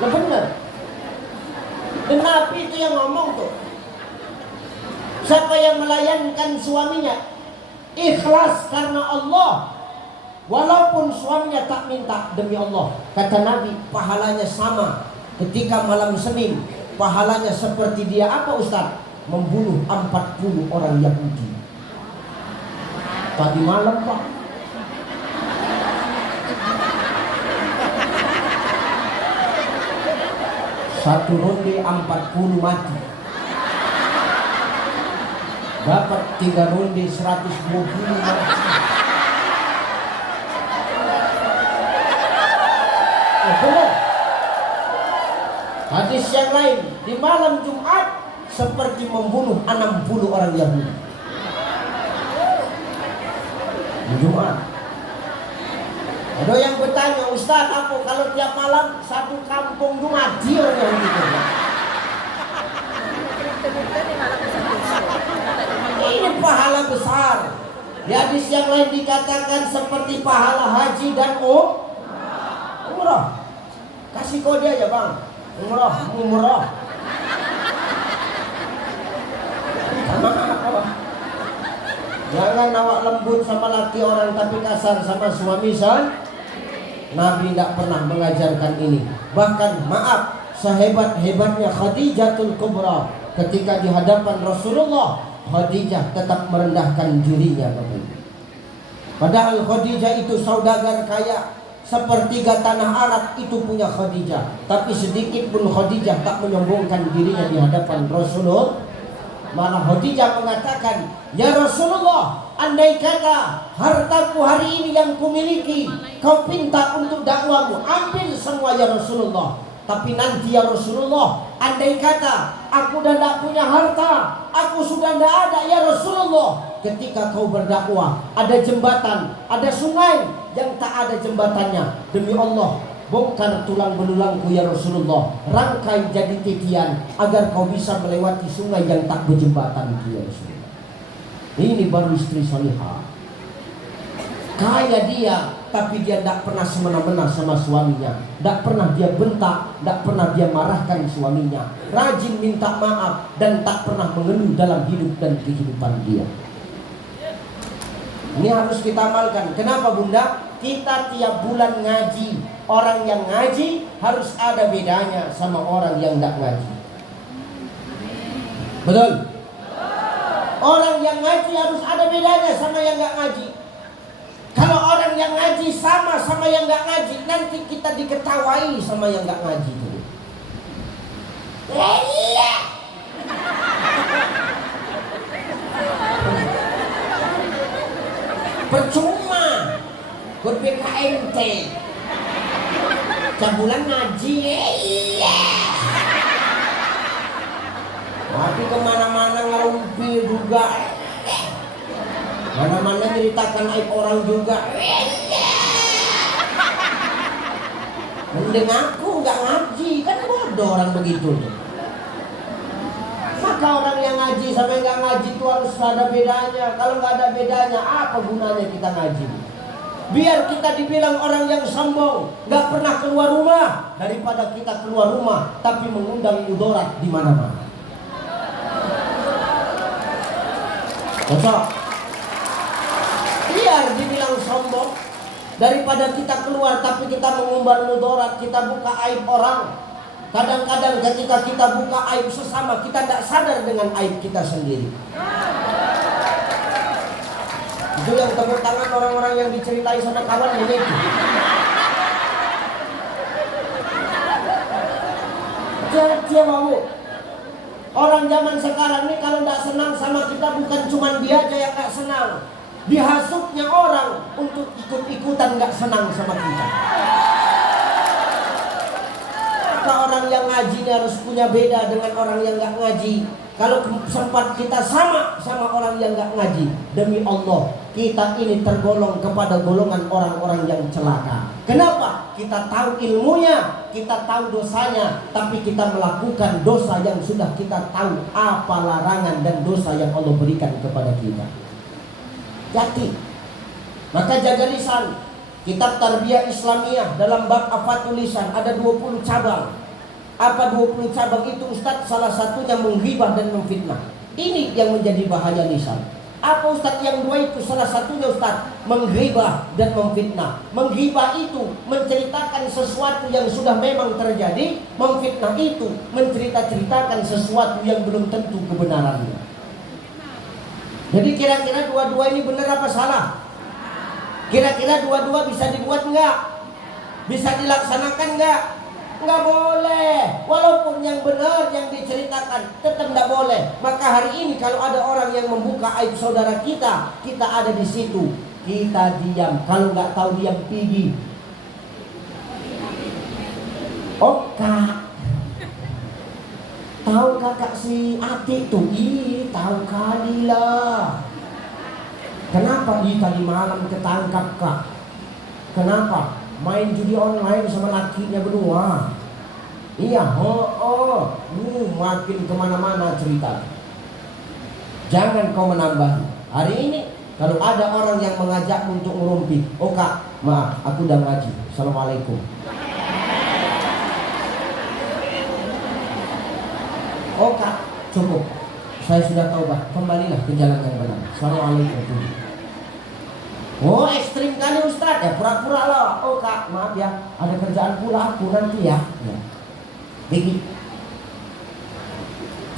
Nah bener. Dan Nabi itu yang ngomong tuh. Siapa yang melayankan suaminya ikhlas karena Allah, walaupun suaminya tak minta, demi Allah, kata Nabi, pahalanya sama. Ketika malam Senin, pahalanya seperti dia apa Ustaz? Membunuh 40 orang Yahudi. Tadi malam Pak. Satu ronde 40 mati. Dapat 3 ronde 120 mati. Benar. Hadis yang lain, di malam Jumat seperti membunuh 60 orang Yahudi. Di Jumat. Ada yang bertanya, Ustaz, apa kalau tiap malam satu kampung itu mati orang Yahudi? Ini pahala besar. Di hadis yang lain dikatakan seperti pahala haji dan umrah. Kasih kode aja bang. Umrah. Jangan awak lembut sama laki orang tapi kasar sama suami Nabi tidak pernah mengajarkan ini. Bahkan maaf, sehebat-hebatnya Khadijatul Kubra, ketika di hadapan Rasulullah, Khadijah tetap merendahkan dirinya. Padahal Khadijah itu saudagar kaya, sepertiga tanah Arab itu punya Khadijah. Tapi sedikit pun Khadijah tak menyombongkan dirinya di hadapan Rasulullah. Malah Khadijah mengatakan, ya Rasulullah, andai kata hartaku hari ini yang kumiliki kau pinta untuk dakwamu, ambil semua ya Rasulullah. Tapi nanti ya Rasulullah, andai kata aku dah tak punya harta, aku sudah tidak ada ya Rasulullah, ketika kau berdakwah ada jembatan, ada sungai yang tak ada jembatannya, demi Allah bongkar tulang belulangku ya Rasulullah, rangkai jadi titian agar kau bisa melewati sungai yang tak berjembatan itu ya Rasulullah. Ini baru istri salihah. Kaya dia, tapi dia tidak pernah semena-mena sama suaminya, tidak pernah dia bentak, tidak pernah dia marahkan suaminya, rajin minta maaf dan tak pernah mengeluh dalam hidup dan kehidupan dia. Ini harus kita amalkan. Kenapa bunda? Kita tiap bulan ngaji. Orang yang ngaji harus ada bedanya sama orang yang tidak ngaji. Betul? Orang yang ngaji harus ada bedanya sama yang nggak ngaji. Kalau orang yang ngaji sama yang nggak ngaji, nanti kita diketawai sama yang nggak ngaji itu. Percuma. Ikut BKMT. Sebulan ngaji. Iya. Tapi kemana-mana ngerumpi juga. Mana-mana ceritakan aib orang juga. Mending aku nggak ngaji, kan bodoh orang begitu. Maka orang yang ngaji sama yang nggak ngaji itu harus ada bedanya. Kalau nggak ada bedanya, apa gunanya kita ngaji? Biar kita dibilang orang yang sombong, nggak pernah keluar rumah, daripada kita keluar rumah tapi mengundang mudarat di mana-mana. Cocok. Biar dibilang sombong, daripada kita keluar tapi kita mengumbar mudarat, kita buka aib orang. Kadang-kadang ketika kita buka aib sesama, kita tidak sadar dengan aib kita sendiri. Itu yang tepuk tangan orang-orang yang diceritai sama kawan ini. Dia mau. Orang zaman sekarang ini kalau tidak senang sama kita, bukan cuma dia aja yang tidak senang. Dihasutnya orang untuk ikut-ikutan gak senang sama kita. Maka orang yang ngaji ini harus punya beda dengan orang yang gak ngaji. Kalau sempat kita sama orang yang gak ngaji, demi Allah kita ini tergolong kepada golongan orang-orang yang celaka. Kenapa? Kita tahu ilmunya, kita tahu dosanya, tapi kita melakukan dosa yang sudah kita tahu apa larangan dan dosa yang Allah berikan kepada kita. Hati. Maka jaga lisan. Kitab Tarbiyah Islamiyah dalam bab afatul lisan ada 20 cabang. Apa 20 cabang itu Ustaz? Salah satunya menghibah dan memfitnah. Ini yang menjadi bahaya lisan. Apa Ustaz yang dua itu? Salah satunya Ustaz, menghibah dan memfitnah. Menghibah itu menceritakan sesuatu yang sudah memang terjadi. Memfitnah itu menceritakan sesuatu yang belum tentu kebenarannya. Jadi kira-kira dua-dua ini benar apa salah? Kira-kira dua-dua bisa dibuat enggak? Bisa dilaksanakan enggak? Enggak boleh. Walaupun yang benar yang diceritakan tetap enggak boleh. Maka hari ini kalau ada orang yang membuka aib saudara kita, kita ada di situ, kita diam. Kalau enggak tahu diam, pergi. Oh kak, tahu kakak si Atik tuh? Ih, tahu kali lah. Kenapa? Ih, tadi malam ketangkap kak. Kenapa? Main judi online sama lakinya berdua. Iya, makin kemana-mana cerita. Jangan kau menambah. Hari ini kalau ada orang yang mengajak untuk ngerumpi, oh kak, maaf, aku udah ngaji. Assalamualaikum. Oh kak, cukup. Saya sudah taubat. Kembalilah ke jalan yang benar. Assalamualaikum. Oh ekstrim kali Ustaz. Ya pura-pura lah. Oh kak, maaf ya, ada kerjaan pula aku nanti ya. Begitu.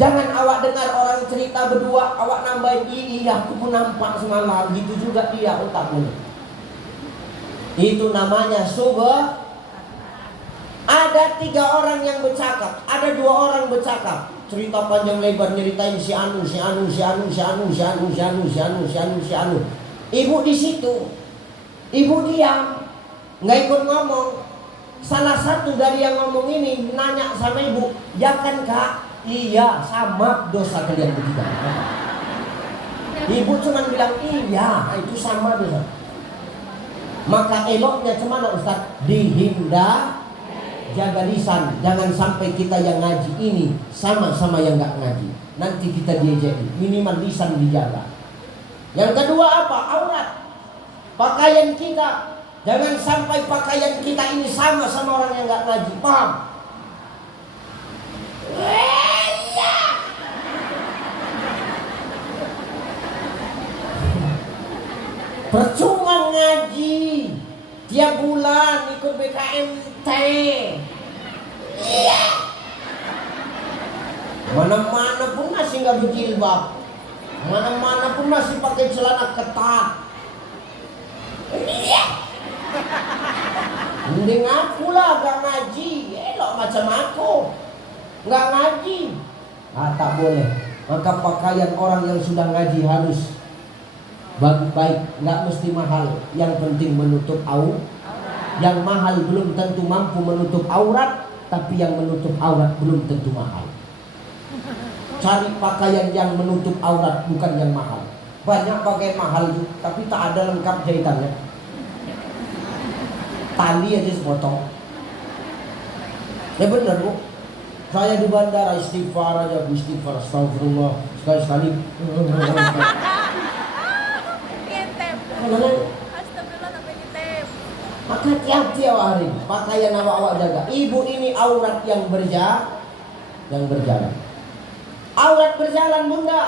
Jangan awak dengar orang cerita berdua, awak nambahin, iya aku pun nampak semalam. Gitu juga dia, tak boleh. Itu namanya subah. Ada 3 orang yang bercakap, ada 2 orang bercakap. Cerita panjang lebar nyeritain si Anu. Ibu di situ, ibu diam, nggak ikut ngomong. Salah satu dari yang ngomong ini nanya sama ibu, ya kan kak? Iya, sama dosa kalian bertiga. Ibu cuma bilang iya, itu sama dosa. Maka eloknya cemana Ustaz? Dihindar. Jaga lisan, jangan sampai kita yang ngaji ini sama-sama yang nggak ngaji. Nanti kita diejeki. Minimal lisan dijaga. Yang kedua apa? Aurat. Pakaian kita, jangan sampai pakaian kita ini sama orang yang nggak ngaji. Paham? Percuma ngaji. Tiap bulan ikut BKMT. Iya. Mana-mana pun masih nggak berjilbab. Mana-mana pun masih pakai celana ketat. Iya. Mending aku lah gak ngaji. Elok macam aku nggak ngaji. Tak boleh. Maka pakaian orang yang sudah ngaji harus Baik, nggak mesti mahal. Yang penting menutup aurat. Yang mahal belum tentu mampu menutup aurat, tapi yang menutup aurat belum tentu mahal. Cari pakaian yang menutup aurat, bukan yang mahal. Banyak pakaian mahal tuh, tapi tak ada lengkap jahitannya. Tali aja sepotong. Ya benar bu. Saya di bandara istighfar aja, istighfar, astagfirullah sekali-sekali. Ngintip. Astagfirullah sampai ngintip. Maka hati-hati awak hari ini. Pakaian awak jaga. Ibu ini aurat yang berjalan. Aurat berjalan bunda.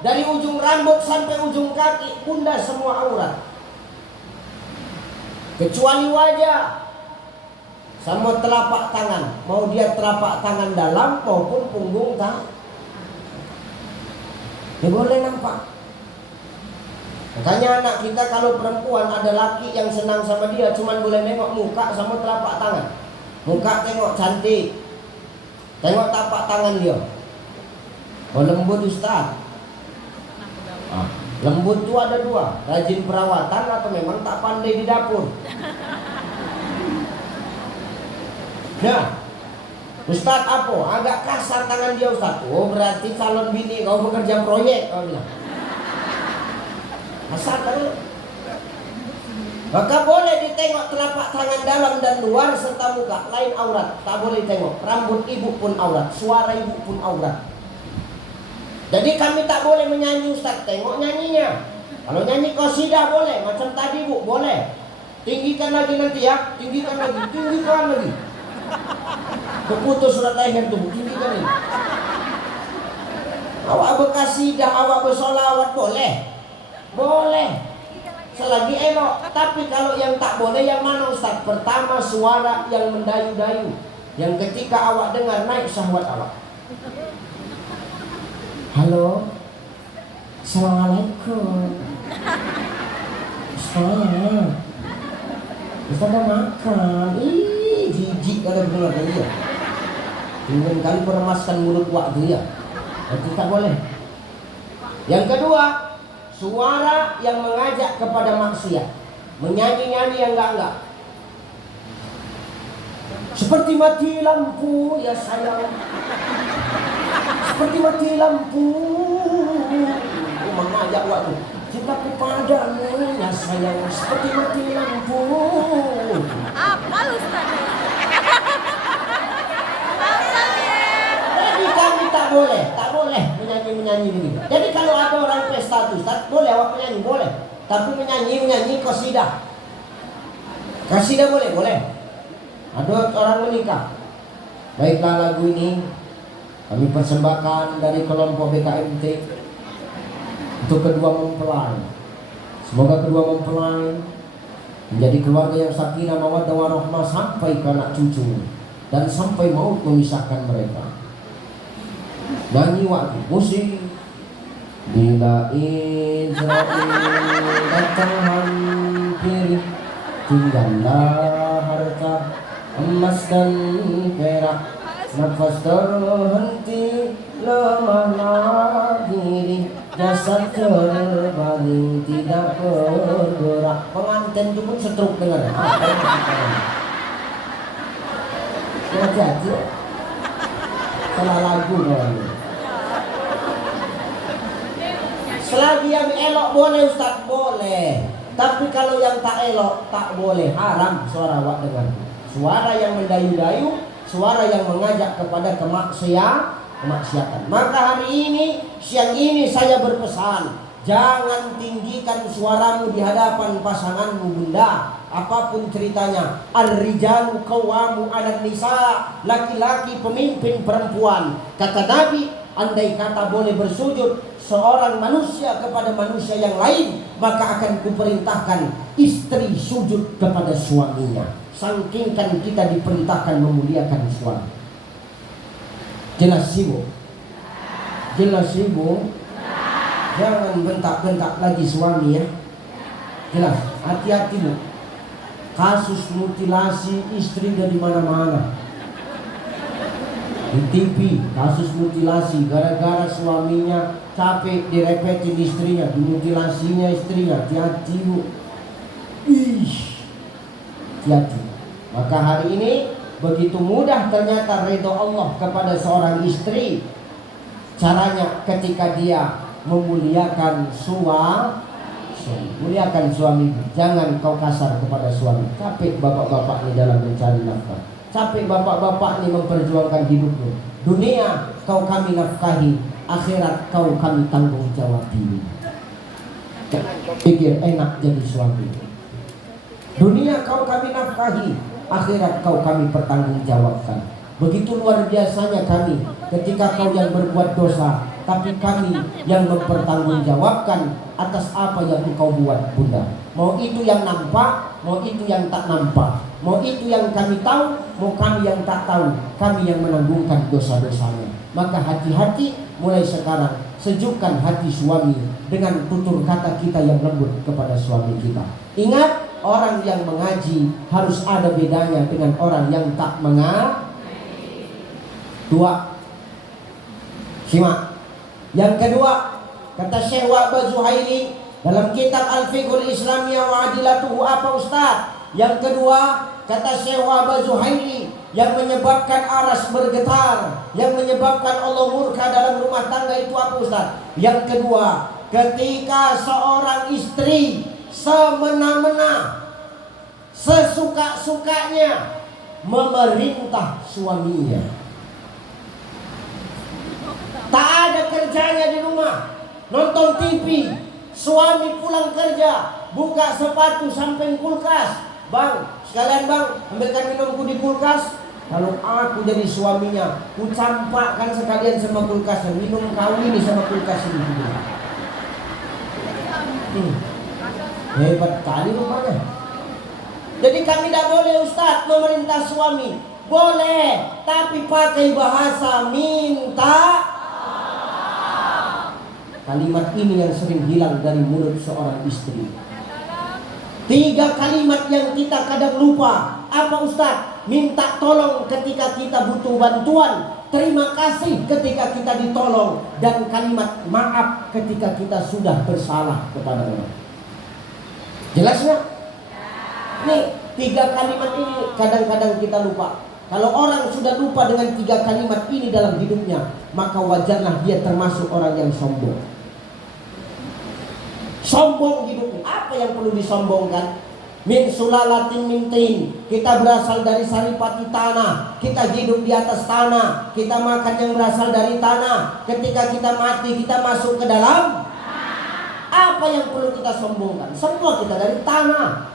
Dari ujung rambut sampai ujung kaki, bunda semua aurat. Kecuali wajah sama telapak tangan. Mau dia telapak tangan dalam maupun punggung tak. Dia boleh nampak. Makanya anak kita kalau perempuan ada laki yang senang sama dia, cuman boleh nengok muka sama telapak tangan. Muka tengok cantik, tengok telapak tangan dia. Oh lembut Ustaz. Lembut itu ada dua, rajin perawatan atau memang tak pandai di dapur. Nah, Ustaz apa? Agak kasar tangan dia Ustaz. Oh berarti calon bini kau bekerja proyek, kau bilang. Kasar kan? Maka boleh ditengok telapak tangan dalam dan luar serta muka, lain aurat. Tak boleh tengok. Rambut ibu pun aurat, suara ibu pun aurat. Jadi kami tak boleh menyanyi Ustaz, tengok nyanyinya. Kalau nyanyi qasidah boleh, macam tadi bu, boleh. Tinggikan lagi nanti ya, tinggikan lagi. Keputus surat leher tuh, tinggikan lagi. Awak berqasidah, awak bersolawat boleh. Boleh. Selagi elok. Tapi kalau yang tak boleh yang mana Ustaz? Pertama suara yang mendayu-dayu, yang ketika awak dengar naik syahwat awak. Halo, assalamualaikum. Ustaz, Ustaz dah makan. Ih, jijik kalau dengar dia. Ingin kali meremaskan mulut wak dia. Itu tak boleh. Yang kedua, suara yang mengajak kepada maksiat, menyanyi-nyanyi yang enggak. Seperti mati lampu ya sayang. Seperti mati lampu. Mengajak waktu. Cintaku padamu ya sayang. Seperti mati lampu. Apa lu Ustaz? Jadi kami tak boleh menyanyi begitu. Jadi kalau ada orang pesta tuh, Ustaz, boleh awak menyanyi, boleh. Tapi menyanyi qasidah. Qasidah boleh. Ada orang menikah. Baiklah lagu ini kami persembahkan dari kelompok BKMT untuk kedua mempelai. Semoga kedua mempelai menjadi keluarga yang sakinah mawaddah warahmah sampai ke anak cucu dan sampai maut memisahkan mereka. Nyanyi waktu musik. Bila Israel datang hampir, tinggallah harta emas dan perak, nafas terhenti, lemahlah diri, jasad terbaring tidak bergerak. Pengantin itu pun setruk dengar. Hati-hati. Salah lagu kan. Selagi yang elok boleh Ustaz, boleh. Tapi kalau yang tak elok tak boleh, haram suara awak dengar. Suara yang mendayu-dayu, suara yang mengajak kepada kemaksiatan. Maka hari ini, siang ini saya berpesan, jangan tinggikan suaramu di hadapan pasanganmu bunda. Apapun ceritanya, ar-rijalu qawwamu 'alan nisa, laki-laki pemimpin perempuan. Kata Nabi, andai kata boleh bersujud seorang manusia kepada manusia yang lain, maka akan kuperintahkan istri sujud kepada suaminya. Sangkingkan kita diperintahkan memuliakan suami. Jelas ibu? Jelas ibu? Jangan bentak-bentak lagi suami ya. Jelas, hati-hati bu. Kasus mutilasi istri dari mana-mana. Di TV kasus mutilasi gara-gara suaminya capek direpetin istrinya, dimutilasinya istrinya, hati-hati. Ih, hati-hati. Maka hari ini begitu mudah ternyata ridho Allah kepada seorang istri. Caranya ketika dia memuliakan suami, muliakan suami. Jangan kau kasar kepada suami. Capek bapak-bapak ini dalam mencari nafkah. Capek bapak-bapak ini memperjuangkan hidupmu. Dunia kau kami nafkahi, akhirat kau kami tanggung jawab ini. Pikir enak jadi suami. Dunia kau kami nafkahi, akhirat kau kami pertanggungjawabkan. Begitu luar biasanya kami ketika kau yang berbuat dosa, tapi kami yang mempertanggungjawabkan atas apa yang engkau buat, Bunda. Mau itu yang nampak, mau itu yang tak nampak, mau itu yang kami tahu, mau kami yang tak tahu, kami yang menanggungkan dosa-dosanya. Maka hati-hati mulai sekarang, sejukkan hati suami dengan tutur kata kita yang lembut kepada suami kita. Ingat, orang yang mengaji harus ada bedanya dengan orang yang tak mengaji. Dua, simak. Yang kedua, kata Syekh Wahbah Zuhairi dalam kitab Al-Fiqhul Islamiyah wa Adilatuhu, apa Ustaz? Yang kedua, kata Syekh Wahbah Zuhairi, yang menyebabkan aras bergetar, yang menyebabkan Allah murka dalam rumah tangga itu apa Ustaz? Yang kedua, ketika seorang istri semena-mena, sesuka-sukanya memerintah suaminya. Tak ada kerjanya di rumah, nonton TV. Suami pulang kerja, buka sepatu samping kulkas. Bang, sekalian bang, ambilkan minumku di kulkas. Kalau aku jadi suaminya, ku campakkan sekalian sama kulkas, minum kau ini sama kulkas ini. Hebat kali rupanya. Jadi kami tidak boleh Ustaz memerintah suami. Boleh, tapi pakai bahasa minta. Kalimat ini yang sering hilang dari mulut seorang istri. 3 kalimat yang kita kadang lupa. Apa Ustaz? Minta tolong ketika kita butuh bantuan, terima kasih ketika kita ditolong, dan kalimat maaf ketika kita sudah bersalah kepada orang. Jelas nggak? Nih 3 kalimat ini kadang-kadang kita lupa. Kalau orang sudah lupa dengan 3 kalimat ini dalam hidupnya, maka wajarlah dia termasuk orang yang sombong. Sombong hidupnya. Apa yang perlu disombongkan? Min sulalatin min tin. Kita berasal dari saripati tanah. Kita hidup di atas tanah. Kita makan yang berasal dari tanah. Ketika kita mati, kita masuk ke dalam. Apa yang perlu kita sombongkan? Semua kita dari tanah.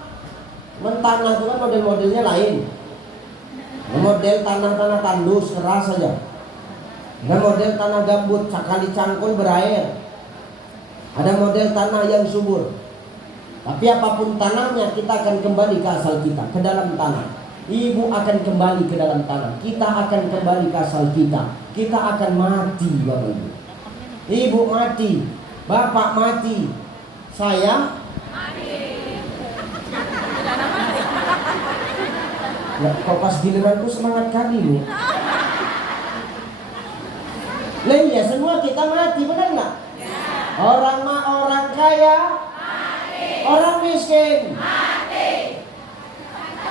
Tanah itu kan model-modelnya lain. Model tanah-tanah tandus keras saja. Dan model tanah gambut sekali cangkul berair. Ada model tanah yang subur. Tapi apapun tanahnya, kita akan kembali ke asal kita, ke dalam tanah. Ibu akan kembali ke dalam tanah. Kita akan kembali ke asal kita. Kita akan mati, Bapak Ibu. Ibu mati, Bapak mati, saya mati. Ya, kok pas giliranku semangat kali lu. Lah iya, semua kita mati, benar nggak? Orang kaya mati. Orang miskin mati.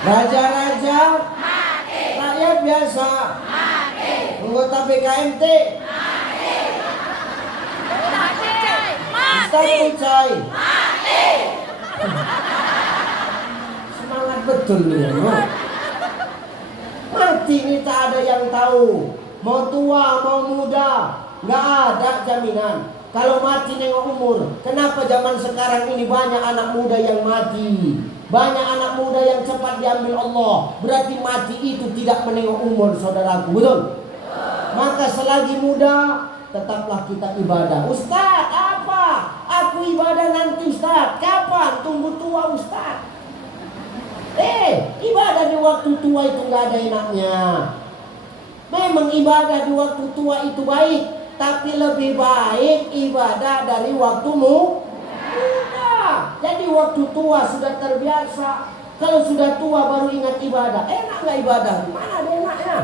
Raja-raja mati. Rakyat biasa mati. Anggota BKMT mati. Ustaz Ucai mati. Semangat betul nih. Mati ini tak ada yang tahu. Mau tua, mau muda, nggak ada jaminan. Kalau mati nengok umur. Kenapa zaman sekarang ini banyak anak muda yang mati? Banyak anak muda yang cepat diambil Allah. Berarti mati itu tidak menengok umur, saudaraku. Betul? Maka selagi muda, tetaplah kita ibadah. Ustaz, apa? Aku ibadah nanti Ustaz. Kapan? Tunggu tua Ustaz. Ibadah di waktu tua itu nggak ada enaknya. Memang ibadah di waktu tua itu baik, tapi lebih baik ibadah dari waktu muda. Jadi waktu tua sudah terbiasa. Kalau sudah tua baru ingat ibadah. Enak nggak ibadah? Mana ada enaknya?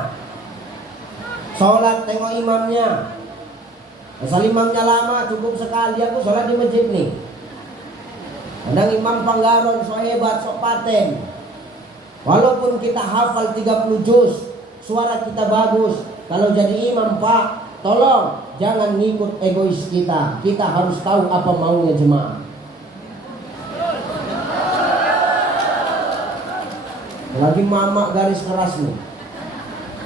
Sholat tengok imamnya. Asal imamnya lama cukup sekali aku sholat di masjid nih. Kadang imam Panggaron so hebat, so paten. Walaupun kita hafal 30 juz, suara kita bagus. Kalau jadi imam Pak, tolong jangan ngikut egois kita. Kita harus tahu apa maunya jemaah. Lagi mama garis keras nih.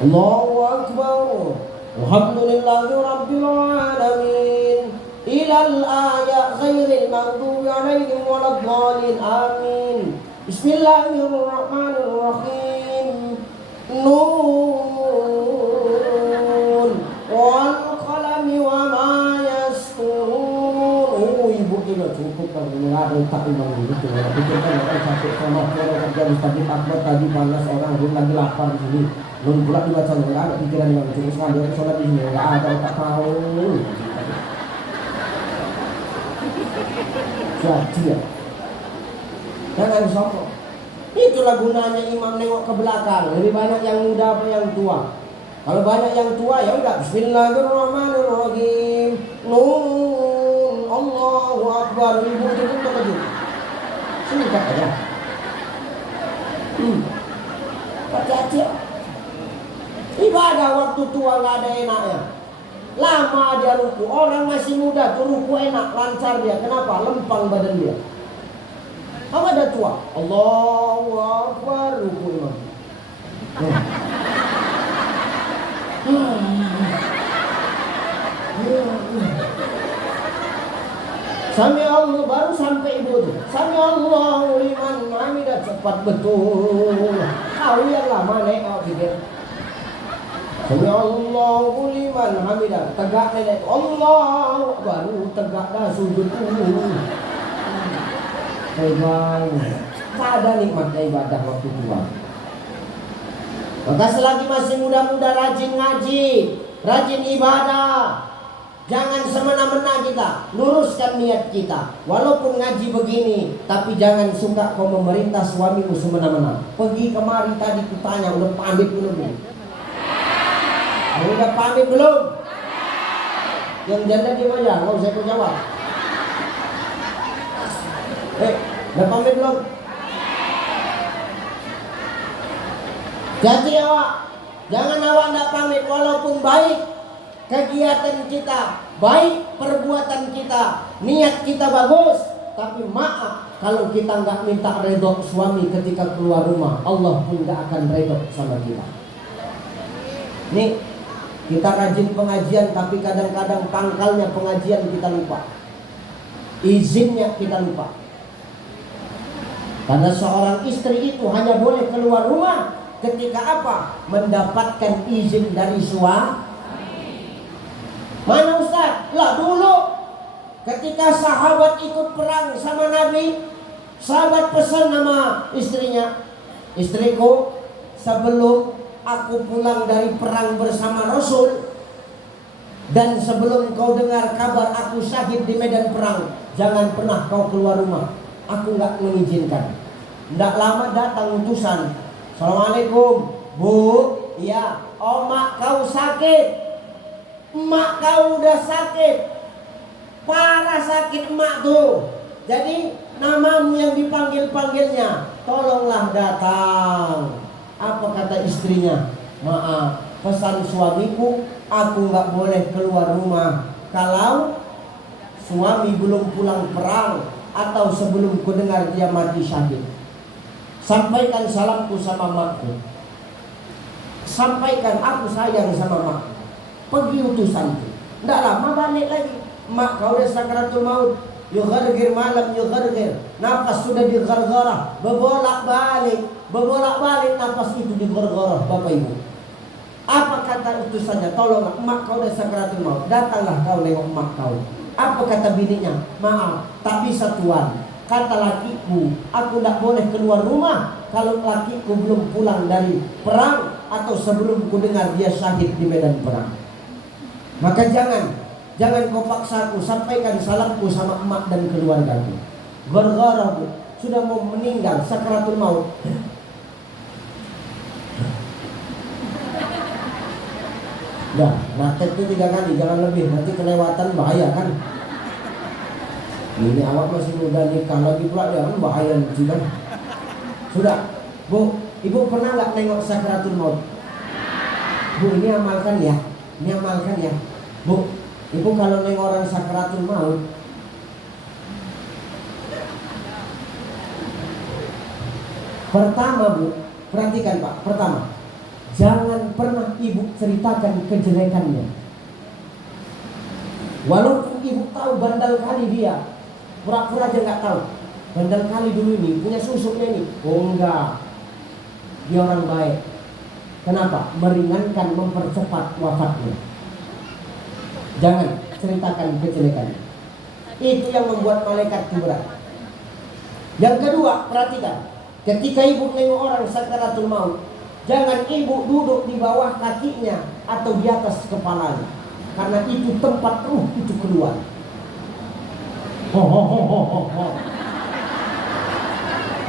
Allahu Akbar. Alhamdulillahi Rabbil Alamin. Ilal ayat ghairil maghdubi alaihim waladdallin. Amin. Bismillahirrahmanirrahim. Nun wal qalami wa ma yasturun. Oh, ibu tidak cukup kalau nggak ada tak imam gitu. Pikirkan orang sakit sama orang kerja tadi takut tadi panas orang belum lagi lapar di sini. Belum pula dibaca nggak ada pikiran yang cukup sekali orang sholat di sini nggak ada tak tahu. Jadi ya, jangan sombong. Itulah gunanya imam nengok ke belakang. Lebih banyak yang muda apa yang tua. Kalau banyak yang tua ya udah Bismillahirrahmanirrahim. Nun Allahu Akbar. Ibu itu pun terkejut. Singkat aja. Hati-hati. Ibadah waktu tua nggak ada enaknya. Lama dia ruku. Orang masih muda tuh ruku enak, lancar dia. Kenapa? Lempang badan dia. Apa ada tua? Allahu Akbar ruku imam. Sami Allah baru sampai ibu tuh. Sami Allahu liman hamidah, cepat betul. Kau yang lama nek kau pikir. Sami Allahu liman hamidah, tegak nenek. Allah baru tegak dah sujud. Tak ada nikmatnya ibadah waktu tua. Maka selagi masih muda-muda rajin ngaji, rajin ibadah. Jangan semena-mena kita, luruskan niat kita. Walaupun ngaji begini, tapi jangan suka kau memerintah suamimu semena-mena. Pergi kemari tadi kutanya, udah pamit belum? Udah pamit belum? Yang janda di mana? Nggak usah aku jawab. Udah pamit belum? Jadi awak, jangan awak nak pamit walaupun baik kegiatan kita, baik perbuatan kita, niat kita bagus, tapi maaf kalau kita nggak minta redha suami ketika keluar rumah, Allah pun nggak akan redha sama kita. Nih, kita rajin pengajian tapi kadang-kadang pangkalnya pengajian kita lupa, izinnya kita lupa. Karena seorang istri itu hanya boleh keluar rumah ketika apa? Mendapatkan izin dari suami. Mana Ustaz? Lah dulu ketika sahabat ikut perang sama Nabi, sahabat pesan sama istrinya, istriku, sebelum aku pulang dari perang bersama Rasul dan sebelum kau dengar kabar aku syahid di medan perang, jangan pernah kau keluar rumah. Aku nggak mengizinkan. Nggak lama datang utusan. Assalamualaikum, Bu. Iya, omak kau sakit. Emak kau udah sakit. Parah sakit emak tuh. Jadi namamu yang dipanggil-panggilnya. Tolonglah datang. Apa kata istrinya? Maaf, pesan suamiku, aku nggak boleh keluar rumah kalau suami belum pulang perang atau sebelum ku dengar dia mati syahid. Sampaikan salamku sama makku. Sampaikan aku sayang sama makku. Pergi utusanku. Nggak lama balik lagi. Mak kau udah sakaratul maut. Yughargir malam yughargir. Nafas sudah digargarah. Berbolak-balik nafas itu digargarah. Bapak Ibu, apa kata utusannya? Tolong mak kau udah sakaratul maut. Datanglah kau nengok mak kau. Apa kata bininya? Maaf, tak bisa tuan. Kata lakiku, aku tak boleh keluar rumah kalau lakiku belum pulang dari perang atau sebelum ku dengar dia syahid di medan perang. Maka jangan kau paksa aku, sampaikan salamku sama emak dan keluargaku. Gara-gara sudah mau meninggal, sakaratul maut. Dah, naktek itu 3 kali, jangan lebih, nanti kelewatan bahaya kan. Ini awak masih muda nikah lagi pula, dia kan bahaya juga. Sudah, Bu, Ibu pernah nggak nengok sakratul maut? Bu, ini amalkan ya, Bu, Ibu kalau nengok orang sakratul maut, pertama Bu, perhatikan Pak, pertama, jangan pernah Ibu ceritakan kejelekannya. Walaupun Ibu tahu bandal kali dia, pura-pura aja nggak tahu. Bandal kali dulu ini punya susuknya ini. Oh enggak, dia orang baik. Kenapa? Meringankan, mempercepat wafatnya. Jangan ceritakan kejelekannya. Itu yang membuat malaikat itu berat. Yang kedua, perhatikan. Ketika Ibu nengok orang sakaratul maut, jangan Ibu duduk di bawah kakinya atau di atas kepalanya, karena itu tempat ruh itu keluar. Ho ho ho ho ho ho.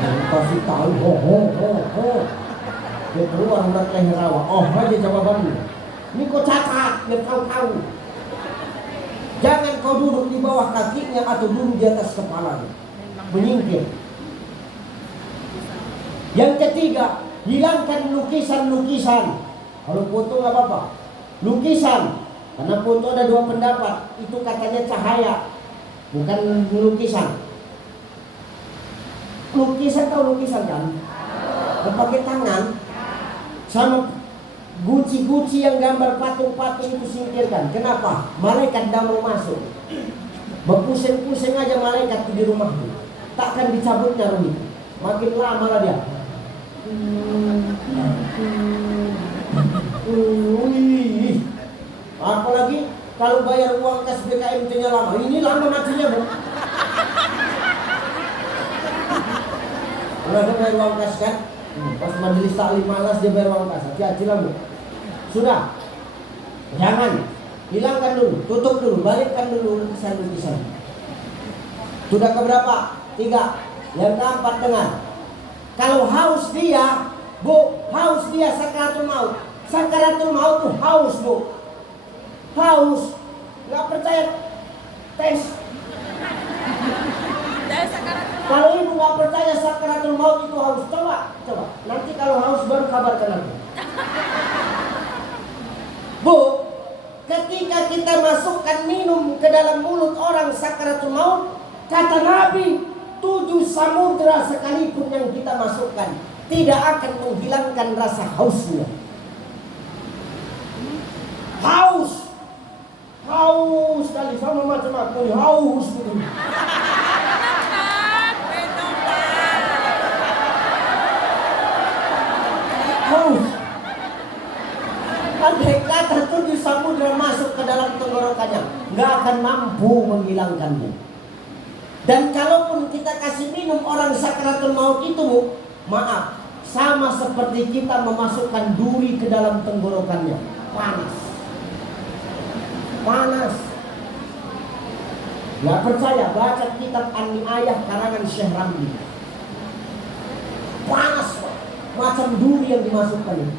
Yang kasih tahu ho ho ho ho. Dia keluar urat leher awak. Oh aja jawabannya. Ini kau catat biar kau tahu. Jangan kau duduk di bawah kakinya atau duduk di atas kepalanya. Menyingkir. Yang ketiga, hilangkan lukisan-lukisan. Kalau foto nggak apa-apa. Lukisan, karena foto ada 2 pendapat. Itu katanya cahaya, bukan lukisan. Lukisan tahu lukisan kan? Pakai tangan. Sama guci-guci yang gambar patung-patung itu singkirkan. Kenapa? Malaikat tidak mau masuk. Berpusing-pusing aja malaikat di rumahmu. Takkan dicabutnya ruh itu. Makin lama lah dia. Apalagi kalau bayar uang kas BKMT-nya lama. Ini lama matinya Bu. Kalau ada bayar uang kas kan, pas majelis taklim malas dia bayar uang kas. Hati-hati lah Bu. Sudah, jangan hilangkan dulu, tutup dulu, balikkan dulu lukisan-lukisan. Sudah keberapa? 3. Yang keempat, dengar. Kalau haus dia, Bu, haus dia sakaratul maut. Sakaratul maut tuh haus Bu. Haus. Nggak percaya? Tes. Kalau Ibu nggak percaya sakaratul maut itu haus, coba. Nanti kalau haus baru kabarkan aku. Bu, ketika kita masukkan minum ke dalam mulut orang sakaratul maut, kata Nabi, 7 samudra sekalipun yang kita masukkan tidak akan menghilangkan rasa hausnya. Haus sekali sama macam aku nih, haus gitu. Haus. Andai kata 7 samudra masuk ke dalam tenggorokannya, nggak akan mampu menghilangkannya. Dan kalaupun kita kasih minum orang sakaratul maut itu Bu, maaf, sama seperti kita memasukkan duri ke dalam tenggorokannya. Panas. Nggak percaya, baca kitab An-Ni'ayah karangan Syekh Ramli. Panas Pak, macam duri yang dimasukkan itu.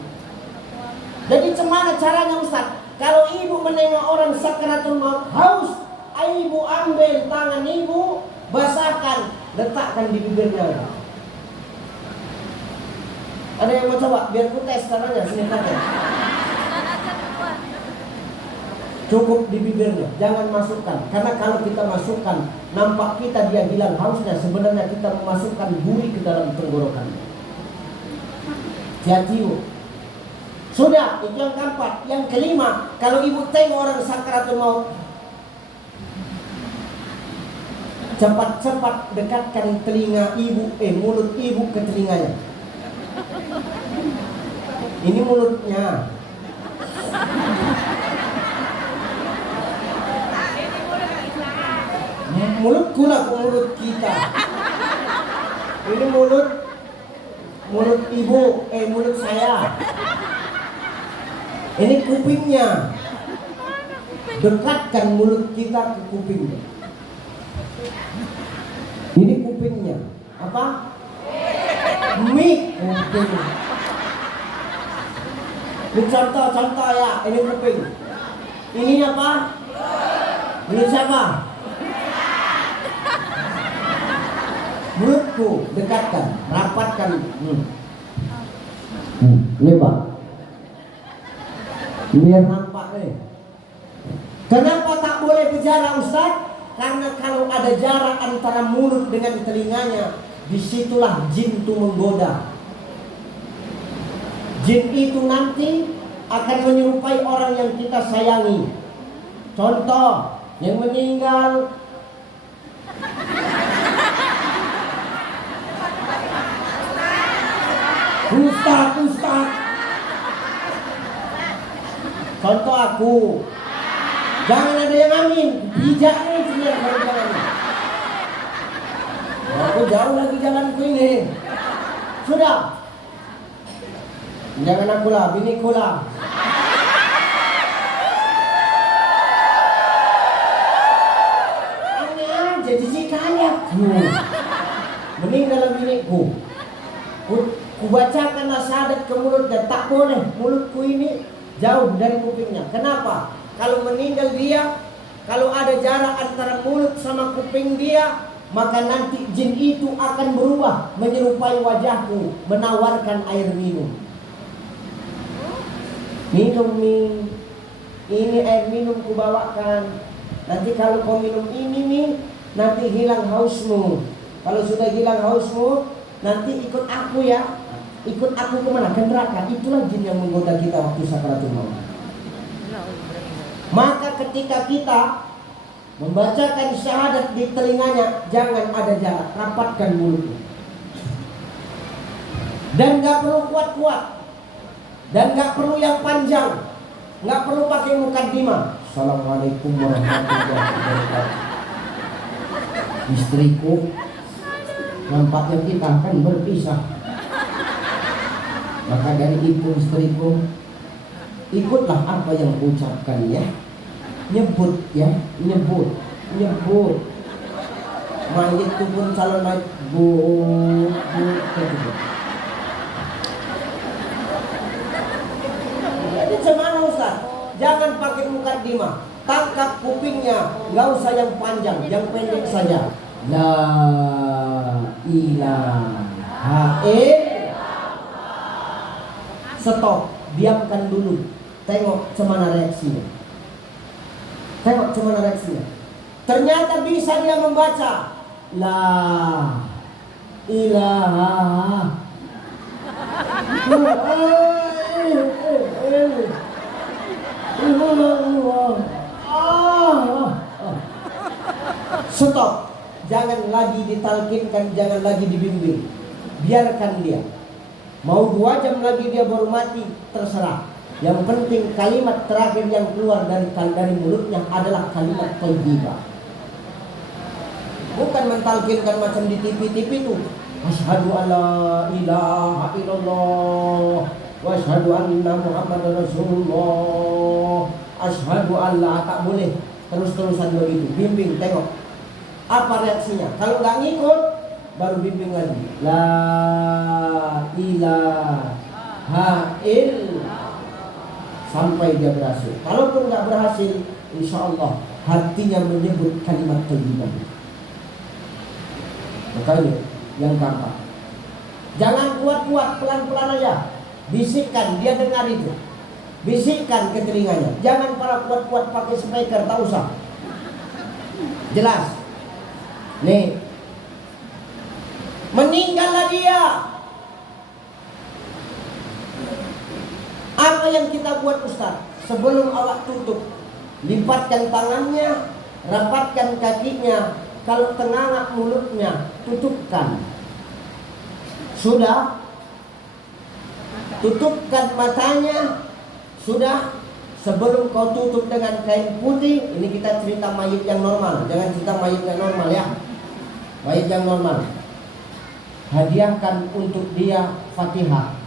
Jadi gimana caranya Ustaz? Kalau Ibu menengok orang sakaratul maut haus, Ibu ambil tangan Ibu, basahkan, letakkan di bibirnya. Ada yang mau coba? Biar ku tes caranya, sini pakai. Cukup di bibirnya, jangan masukkan. Karena kalau kita masukkan, nampak kita dia hilang hausnya. Sebenarnya kita memasukkan duri ke dalam tenggorokannya. Hati-hati. Sudah, itu yang keempat. Yang kelima, kalau Ibu tengok orang sakaratul maut, cepat-cepat dekatkan telinga Ibu, mulut Ibu ke telinganya. Ini mulutnya. Mulutku lah ke mulut kita. Ini mulut Ibu, mulut saya. Ini kupingnya. Dekatkan mulut kita ke kupingnya. Ini kupingnya. Apa? Mik kuping. Ini contoh ya, ini kuping. Ini apa? Mulut siapa? Mulutku, dekatkan, rapatkan. Lebar. Biar nampak Kenapa tak boleh bicara Ustaz? Karena kalau ada jarak antara mulut dengan telinganya, disitulah jin itu menggoda. Jin itu nanti akan menyerupai orang yang kita sayangi. Contoh, yang meninggal Ustaz. Contoh aku. Jangan ada yang amin. Bijak nih sendiri kalau jangan. Aku jauh lagi jalanku ini. Sudah. Jangan aku lah, biniku lah. Ini aja jijikanya aku. Meninggal biniku. Kubacakan syahadat ke mulutnya. Tak boleh. Mulutku ini jauh dari kupingnya. Kenapa? Kalau meninggal dia, kalau ada jarak antara mulut sama kuping dia, maka nanti jin itu akan berubah menyerupai wajahku, menawarkan air minum. Minum nih, ini air minum kubawakan. Nanti kalau kau minum ini nih, nanti hilang hausmu. Kalau sudah hilang hausmu, nanti ikut aku ya. Ikut aku kemana? Ke neraka. Itulah jin yang menggoda kita waktu sakaratul maut. Maka ketika kita membacakan syahadat di telinganya, jangan ada jarak, rapatkan mulutnya. Dan gak perlu kuat-kuat, dan gak perlu yang panjang, gak perlu pakai mukaddimah. Assalamualaikum warahmatullahi wabarakatuh. Istriku, nampaknya kita akan berpisah. Maka dari itu istriku, ikutlah apa yang ucapkan ya. Nyebut ya, nyebut. Mayit itu pun calon naik bu. Jadi gimana Ustaz? Jangan pakai mukaddimah. Tangkap kupingnya, nggak usah yang panjang, yang pendek saja. La ilaha illallah. Stop, diamkan dulu. Tengok cemana reaksinya. Ternyata bisa dia membaca La ilaha Stop. Jangan lagi ditalkinkan, jangan lagi dibimbing. Biarkan dia. Mau 2 jam lagi dia baru mati, terserah. Yang penting kalimat terakhir yang keluar dari mulutnya adalah kalimat thayyibah. Bukan mentalkinkan macam di TV-TV itu. Asyhadu alla ilaha illallah wa asyhadu anna Muhammadar Rasulullah. Asyhadu alla, tak boleh terus-terusan begitu. Bimbing, tengok apa reaksinya. Kalau nggak ngikut, baru bimbing lagi. La ilaha illallah. Sampai dia berhasil. Kalaupun nggak berhasil, insya Allah hatinya menyebut kalimat thayyibah. Makanya yang gampang. Jangan kuat-kuat, pelan-pelan aja. Bisikkan, dia dengar itu. Bisikkan ke telinganya. Jangan para kuat-kuat pakai speaker, tak usah. Jelas. Nih, meninggallah dia. Apa yang kita buat Ustaz? Sebelum awak tutup, lipatkan tangannya, rapatkan kakinya. Kalau tengah mulutnya, tutupkan. Sudah? Tutupkan matanya. Sudah? Sebelum kau tutup dengan kain putih, ini kita cerita mayit yang normal. Jangan cerita mayit yang normal ya. Mayit yang normal. Hadiahkan untuk dia Fatihah.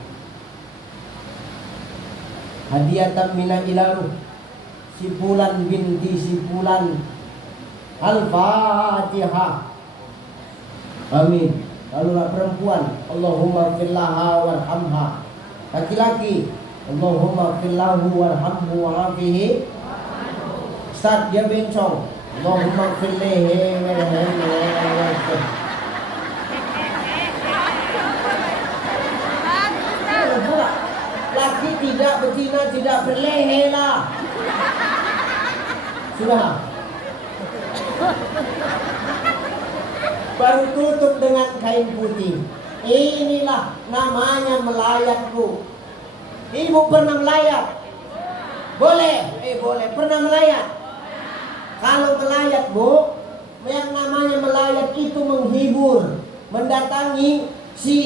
Hadiatan mina ilaruh. Si Fulan binti si Fulan. Al-Fatihah. Amin. Kalau perempuan, Allahumma fillaha warhamha. Laki-laki, Allahumma fillahu warhamhu wa'afihi. Ustaz dia bencong. Allahumma filihi. Laki tidak, betina tidak, berlehe lah. Sudah. Baru tutup dengan kain putih. Inilah namanya melayat, Bu. Ibu pernah melayat? Boleh? Boleh. Pernah melayat? Kalau melayat, Bu, yang namanya melayat itu menghibur, mendatangi si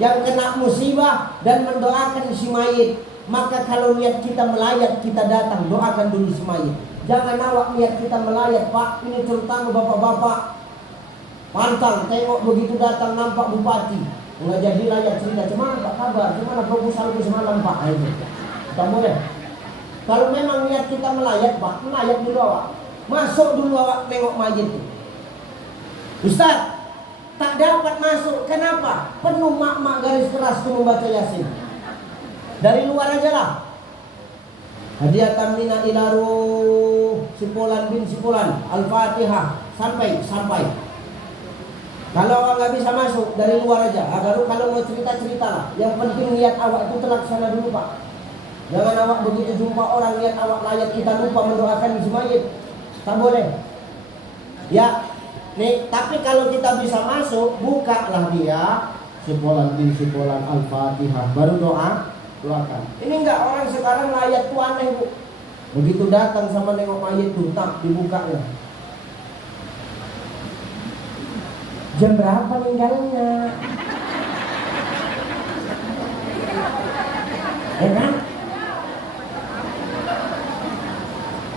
yang kena musibah dan mendoakan si mayit. Maka kalau niat kita melayat, kita datang doakan dulu si mayit. Jangan awak niat kita melayat, Pak. Ini terutama bapak-bapak. Pantang, tengok begitu datang nampak bupati. Nggak jadi layat cerita, cuman Pak kabar, gimana proposal semalam Pak? Itu tak boleh. Kalau memang niat kita melayat, Pak, melayat dulu awak. Masuk dulu awak tengok mayit itu. Ustaz, tak dapat masuk. Kenapa? Penuh mak-mak garis keras itu membaca Yasin. Dari luar aja lah. Hadiatan mina ilaru Sipolan bin Sipolan Al-Fatihah sampai. Kalau awak nggak bisa masuk, dari luar aja. Baru kalau mau cerita lah. Yang penting niat awak itu terlaksana dulu, Pak. Jangan awak begitu jumpa orang niat awak layat, kita lupa mendoakan si mayit. Tak boleh. Ya, nih. Tapi kalau kita bisa masuk, bukalah dia Sipolan bin Sipolan Al-Fatihah. Baru doakan. Ini enggak, orang sekarang layat tuh aneh, Bu. Begitu datang sama nengok mayit tuh, tak dibukanya. Jam berapa meninggalnya? Ya kan?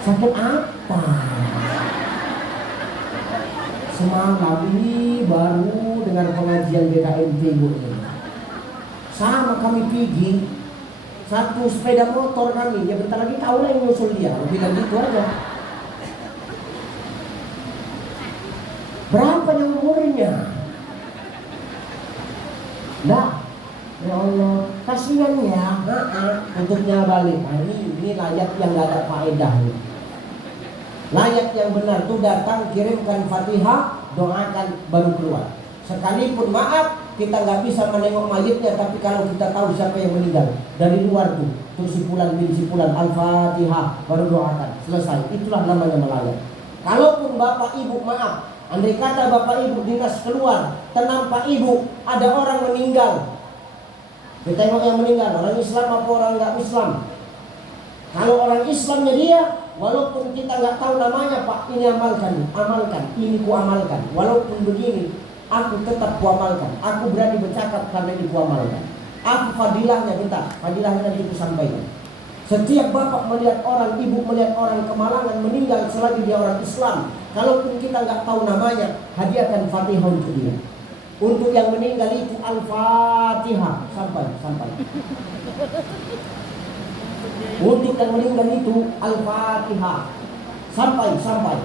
Sakit apa? Semalam ini baru dengan pengajian BKMT, Bu. Sama kami pergi satu sepeda motor kami, ya bentar lagi tahu lah yang nyusul dia, bilang gitu aja. Berapa yang umurnya? Nah, ya Allah, kasihan ya. Untuknya balik. Nah, ini layat yang gak ada faedah. Layat yang benar tuh datang, kirimkan Fatihah, doakan baru keluar. Sekalipun maaf, kita nggak bisa menengok mayitnya, tapi kalau kita tahu siapa yang meninggal dari luar tuh Sipolan bin Sipolan Al-Fatihah baru doakan, selesai. Itulah namanya melayat. Kalaupun bapak ibu maaf, andai kata bapak ibu dinas keluar, ternampak ibu ada orang meninggal, kita tengok yang meninggal orang Islam apa orang nggak Islam. Kalau orang Islamnya dia, walaupun kita nggak tahu namanya, Pak, ini amalkan, ini ku amalkan, walaupun begini. Aku tetap kuamalkan. Aku berani bercakap karena ini kuamalkan. Aku fadilahnya minta. Fadilahnya nanti aku sampaikan. Setiap bapak melihat orang, ibu melihat orang kemalangan meninggal selagi dia orang Islam, kalaupun kita nggak tahu namanya, hadiahkan Fatihah untuk dia. Untuk yang meninggal itu Al-Fatihah sampai. Untuk yang meninggal itu Al-Fatihah sampai.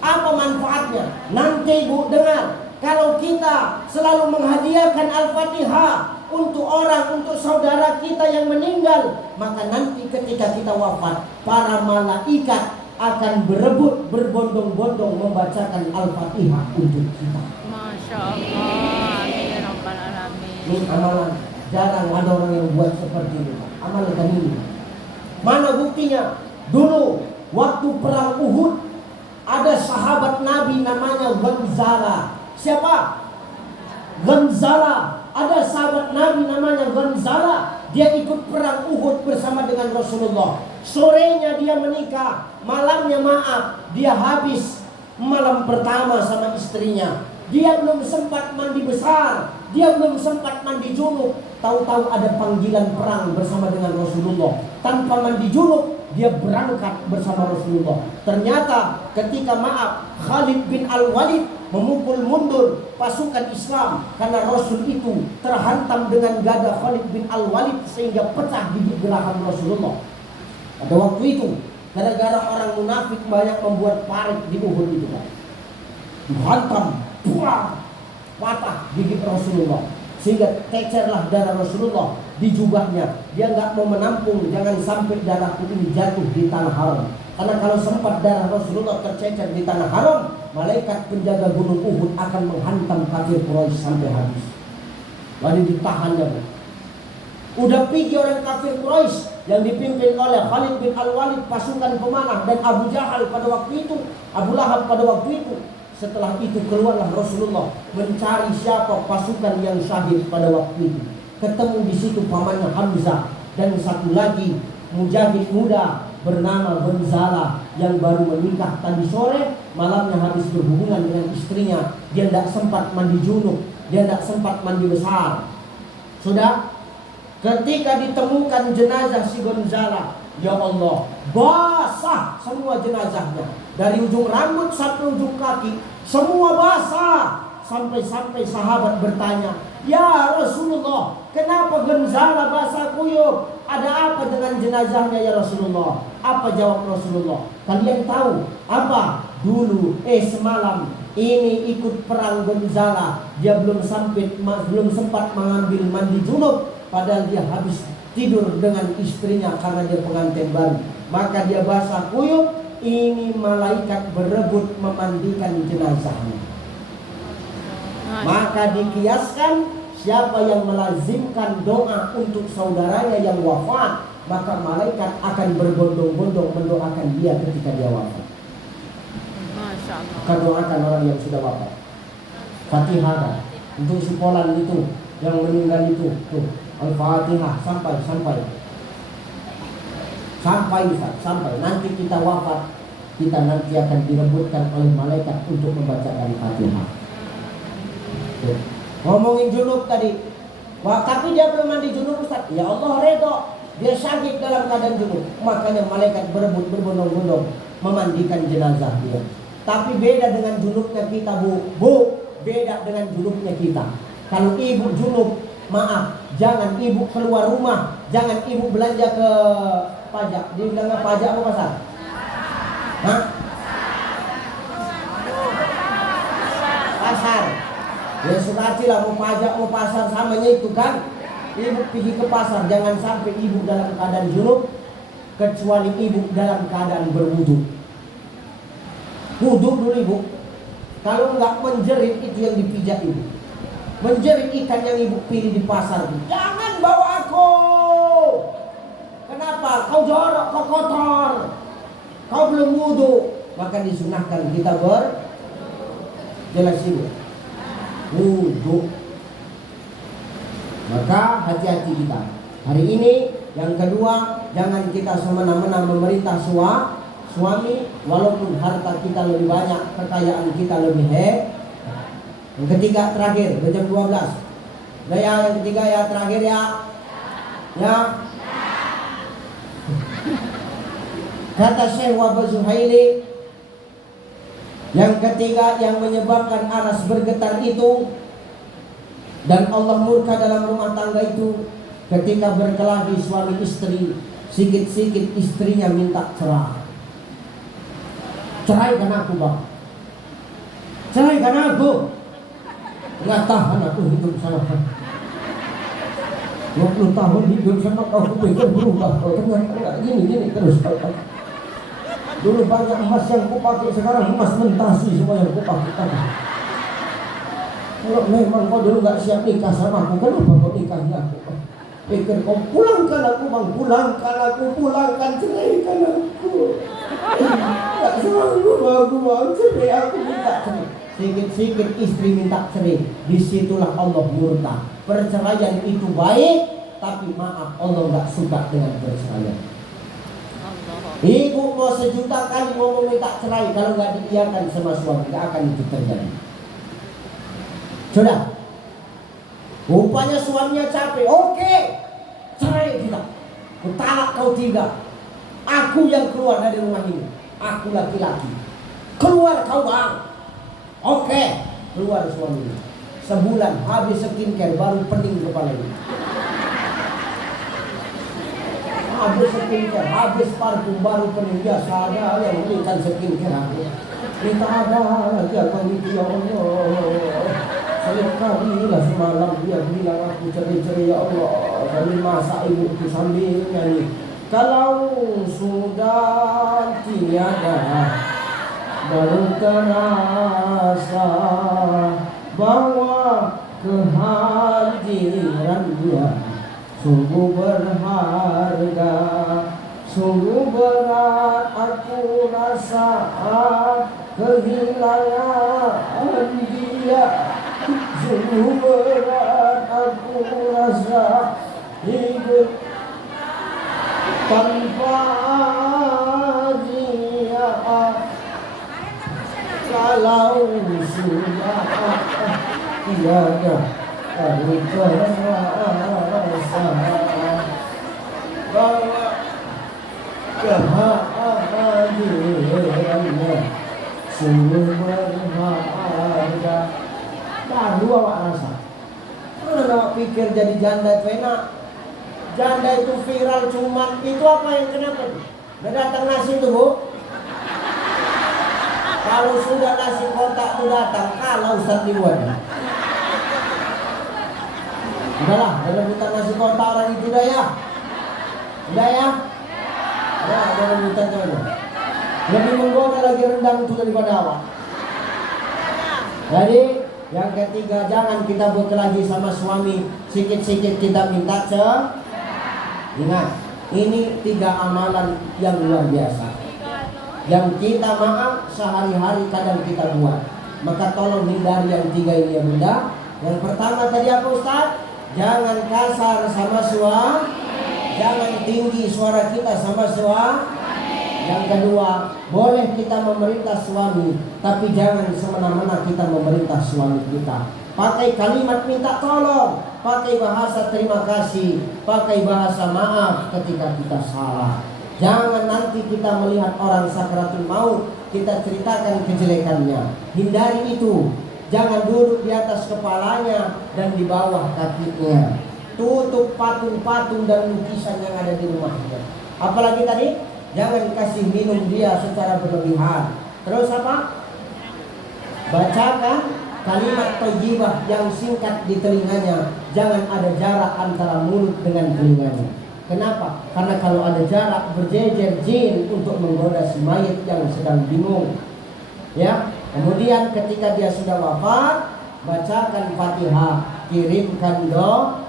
Apa manfaatnya? Nanti Bu dengar. Kalau kita selalu menghadiahkan Al-Fatihah untuk orang, untuk saudara kita yang meninggal, maka nanti ketika kita wafat, para malaikat akan berebut berbondong-bondong membacakan Al-Fatihah untuk kita. Masya Allah, amin rabbal alamin. Ini amalan, jarang ada orang yang buat seperti ini. Amalkan ini. Mana buktinya? Dulu waktu perang Uhud, ada sahabat Nabi namanya Ghanzala. Siapa? Ghanzala. Ada sahabat Nabi namanya Ghanzala. Dia ikut perang Uhud bersama dengan Rasulullah. Sorenya dia menikah, malamnya maaf, dia habis malam pertama sama istrinya. Dia belum sempat mandi besar, dia belum sempat mandi junub. Tahu-tahu ada panggilan perang bersama dengan Rasulullah. Tanpa mandi junub, dia berangkat bersama Rasulullah. Ternyata ketika Khalid bin Al-Walid memukul mundur pasukan Islam karena Rasul itu terhantam dengan gada Khalid bin Al-Walid sehingga pecah gigi geraham Rasulullah. Pada waktu itu gara-gara orang munafik banyak membuat parit di Uhud itu kan. Dihantam, patah gigi Rasulullah sehingga tecerlah darah Rasulullah di jubahnya. Dia nggak mau menampung, jangan sampai darahku ini jatuh di tanah haram. Karena kalau sempat darah Rasulullah tercecer di tanah haram, malaikat penjaga gunung Uhud akan menghantam kafir Quraisy sampai habis. Lalu ditahan ya. Udah pergi orang kafir Quraisy yang dipimpin oleh Khalid bin Al-Walid, pasukan pemanah, dan Abu Jahal pada waktu itu, Abu Lahab pada waktu itu. Setelah itu keluarlah Rasulullah mencari siapa pasukan yang syahid pada waktu itu. Ketemu di situ pamannya Hamzah dan satu lagi mujahid muda bernama Gonzala yang baru menikah tadi sore, malamnya habis berhubungan dengan istrinya. Dia tidak sempat mandi junub, dia tidak sempat mandi besar. Sudah, ketika ditemukan jenazah si Gonzala, ya Allah, basah semua jenazahnya. Dari ujung rambut sampai ujung kaki, semua basah. Sampai-sampai sahabat bertanya, ya Rasulullah, kenapa Gonzala basah kuyup? Ada apa dengan jenazahnya ya Rasulullah? Apa jawab Rasulullah? Kalian tahu apa? Dulu, semalam ini ikut perang Gonzala. Dia belum sempat mengambil mandi junub, padahal dia habis tidur dengan istrinya karena dia pengantin baru. Maka dia basah kuyup. Ini malaikat berebut memandikan jenazahnya. Maka dikiaskan siapa yang melazimkan doa untuk saudaranya yang wafat, maka malaikat akan berbondong-bondong mendoakan dia ketika dia wafat. Akan doakan orang yang sudah wafat. Fatihah untuk si Polan itu yang meninggal itu, tuh Al-Fatihah sampai sampai nanti kita wafat, kita nanti akan direbutkan oleh malaikat untuk membacakan Fatihah. Tuh. Ngomongin junub tadi, wah tapi dia belum mandi junub Ustaz. Ya Allah redho, dia syahid dalam keadaan junub. Makanya malaikat berbondong-bondong memandikan jenazah dia. Tapi beda dengan junubnya kita bu, beda dengan junubnya kita. Kalau ibu junub, maaf, jangan ibu keluar rumah, jangan ibu belanja ke pajak. Dia bilang pajak apa pasar? Hah? Pasar. Ya sudah mau pajak mau pasar samanya itu kan. Ibu pergi ke pasar, jangan sampai ibu dalam keadaan junub, kecuali ibu dalam keadaan berwudu. Wudu dulu ibu. Kalau enggak menjerit itu yang dipijak ibu. Menjerit ikan yang ibu pilih di pasar. Jangan bawa aku. Kenapa? Kau jorok, kau kotor. Kau belum wudu. Maka disunahkan kita jelas ibu. Wudu. Maka hati-hati kita. Hari ini yang kedua, jangan kita semena-mena memerintah suami walaupun harta kita lebih banyak, kekayaan kita lebih hebat. Yang ketiga terakhir, jam 12. Nah yang ketiga ya terakhir ya. Kata Syekh Wahbah Zuhaili, yang ketiga yang menyebabkan aras bergetar itu dan Allah murka dalam rumah tangga itu ketika berkelahi suami istri, sikit-sikit istrinya minta cerai. Ceraikan aku bang, ceraikan aku. Nggak tahan aku hidup sama kamu. 20 tahun hidup sama kau, pikir berubah kau. Enggak gini terus. Dulu banyak emas yang kupakai, sekarang emas mentasi semua yang kupakai. Kalau memang kau dulu nggak siap nikah sama aku, kenapa kau nikahnya aku? Pikir kau pulangkan aku bang, pulangkan, ceraikan aku. Nggak selalu aku bang, cerai aku minta cerai. Sikit-sikit istri minta cerai, disitulah Allah murka. Perceraian itu baik, tapi maaf Allah nggak suka dengan perceraian. Ibu mau sejuta kali ngomong minta cerai, kalau nggak diiyakan sama suami nggak akan itu terjadi. Sudah, rupanya suaminya capek. Oke, cerai kita. Kutalak kau 3. Aku yang keluar dari rumah ini. Aku laki-laki. Keluar kau bang. Oke, keluar suaminya. Sebulan habis skincare baru pening kepala ini. Habis skincare, habis parfum baru pening. Biasa ada yang belikan skincare aku. Kita ada lagi aku itu ya Allah. Saya kalilah semalam dia bilang aku cerai-cerai ya Allah. Sambil masak ibu itu sambil nyanyi. Kalau sudah tiada baru terasa bahwa kehadiran dia sungguh berharga, sungguh berat aku rasa kehilangan dia, sungguh berat aku rasa hidup tanpa dia. Kalau sudah tiada baru terasa bahwa kehadirannya sungguh berharga. Baru awak rasa. Mana awak pikir jadi janda itu enak? Janda itu viral cuman itu apa yang kenapa? Nggak datang nasi itu, Bu. Kalau sudah nasi kotak itu datang, kalau Ustaz Iwan. Udahlah, ada rebutan nasi kotak orang itu dah ya. Udah ya? Ya, ada rebutan coba. Lebih menggoda lagi rendang itu daripada awak. Jadi yang ketiga, jangan kita berkelahi sama suami. Sikit-sikit kita minta ingat, ini 3 amalan yang luar biasa yang kita maaf sehari-hari kadang kita buat. Maka tolong hindari yang 3 ini ya Bunda. Yang pertama tadi apa Ustaz? Jangan kasar sama suami, jangan tinggi suara kita sama suami. Yang kedua, boleh kita memerintah suami, tapi jangan semena-mena kita memerintah suami kita. Pakai kalimat minta tolong, pakai bahasa terima kasih, pakai bahasa maaf ketika kita salah. Jangan nanti kita melihat orang sakaratul maut, kita ceritakan kejelekannya. Hindari itu. Jangan duduk di atas kepalanya dan di bawah kakinya. Tutup patung-patung dan lukisan yang ada di rumahnya. Apalagi tadi, jangan kasih minum dia secara berlebihan. Terus apa? Bacakan kalimat thayyibah yang singkat di telinganya. Jangan ada jarak antara mulut dengan telinganya. Kenapa? Karena kalau ada jarak berjejer jin untuk menggoda si mayit yang sedang bingung. Ya. Kemudian ketika dia sudah wafat, bacakan Fatihah, kirimkan doa.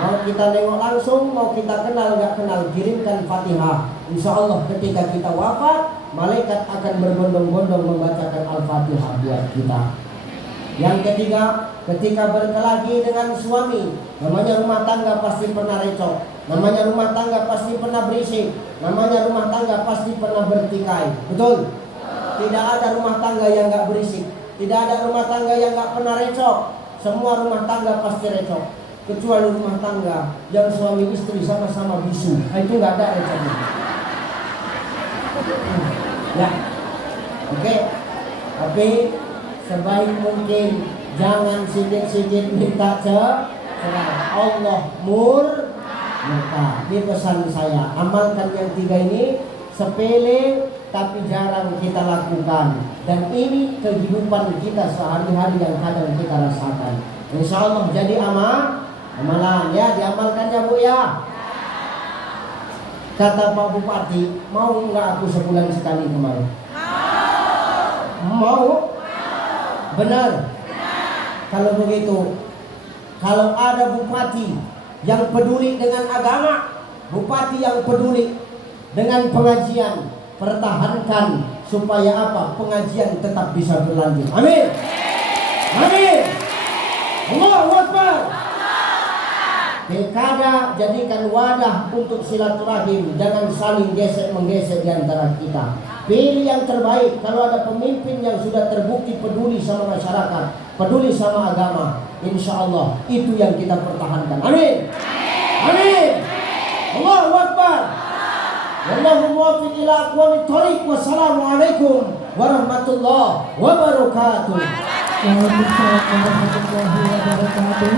Mau kita nengok langsung, mau kita kenal nggak kenal, kirimkan Fatihah. Insya Allah ketika kita wafat, malaikat akan berbondong-bondong membacakan Al-Fatihah buat kita. Yang ketiga, ketika berkelahi dengan suami, namanya rumah tangga pasti pernah recok, namanya rumah tangga pasti pernah berisik, namanya rumah tangga pasti pernah bertikai. Betul? Tidak ada rumah tangga yang nggak berisik, tidak ada rumah tangga yang nggak pernah recok. Semua rumah tangga pasti recok, kecuali rumah tangga yang suami istri sama-sama bisu. Itu nggak ada recoknya. Ya, oke. Tapi sebaik mungkin jangan sikit-sikit minta cerai. Allah murka. Ini pesan saya. Amalkan yang 3 ini. Sepele tapi jarang kita lakukan. Dan ini kehidupan kita sehari-hari yang kadang kita rasakan. Insya Allah jadi amalan ya, diamalkannya Bu ya. Kata Pak Bupati, mau nggak aku sebulan sekali kemarin? Mau? Benar. Kalau begitu, kalau ada bupati yang peduli dengan agama, bupati yang peduli dengan pengajian, pertahankan supaya apa? Pengajian tetap bisa berlanjut. Amin. Amin. Allahu Akbar. Pilkada jadikan wadah untuk silaturahim, jangan saling gesek-menggesek di antara kita. Pilih yang terbaik. Kalau ada pemimpin yang sudah terbukti peduli sama masyarakat, peduli sama agama, insya Allah itu yang kita pertahankan. Amin. Amin. Allahu Akbar. Wallahu muwaffiq ila aqwamit thoriq. Wassalamualaikum warahmatullahi wabarakatuh. Waalaikumsalam warahmatullahi wabarakatuh.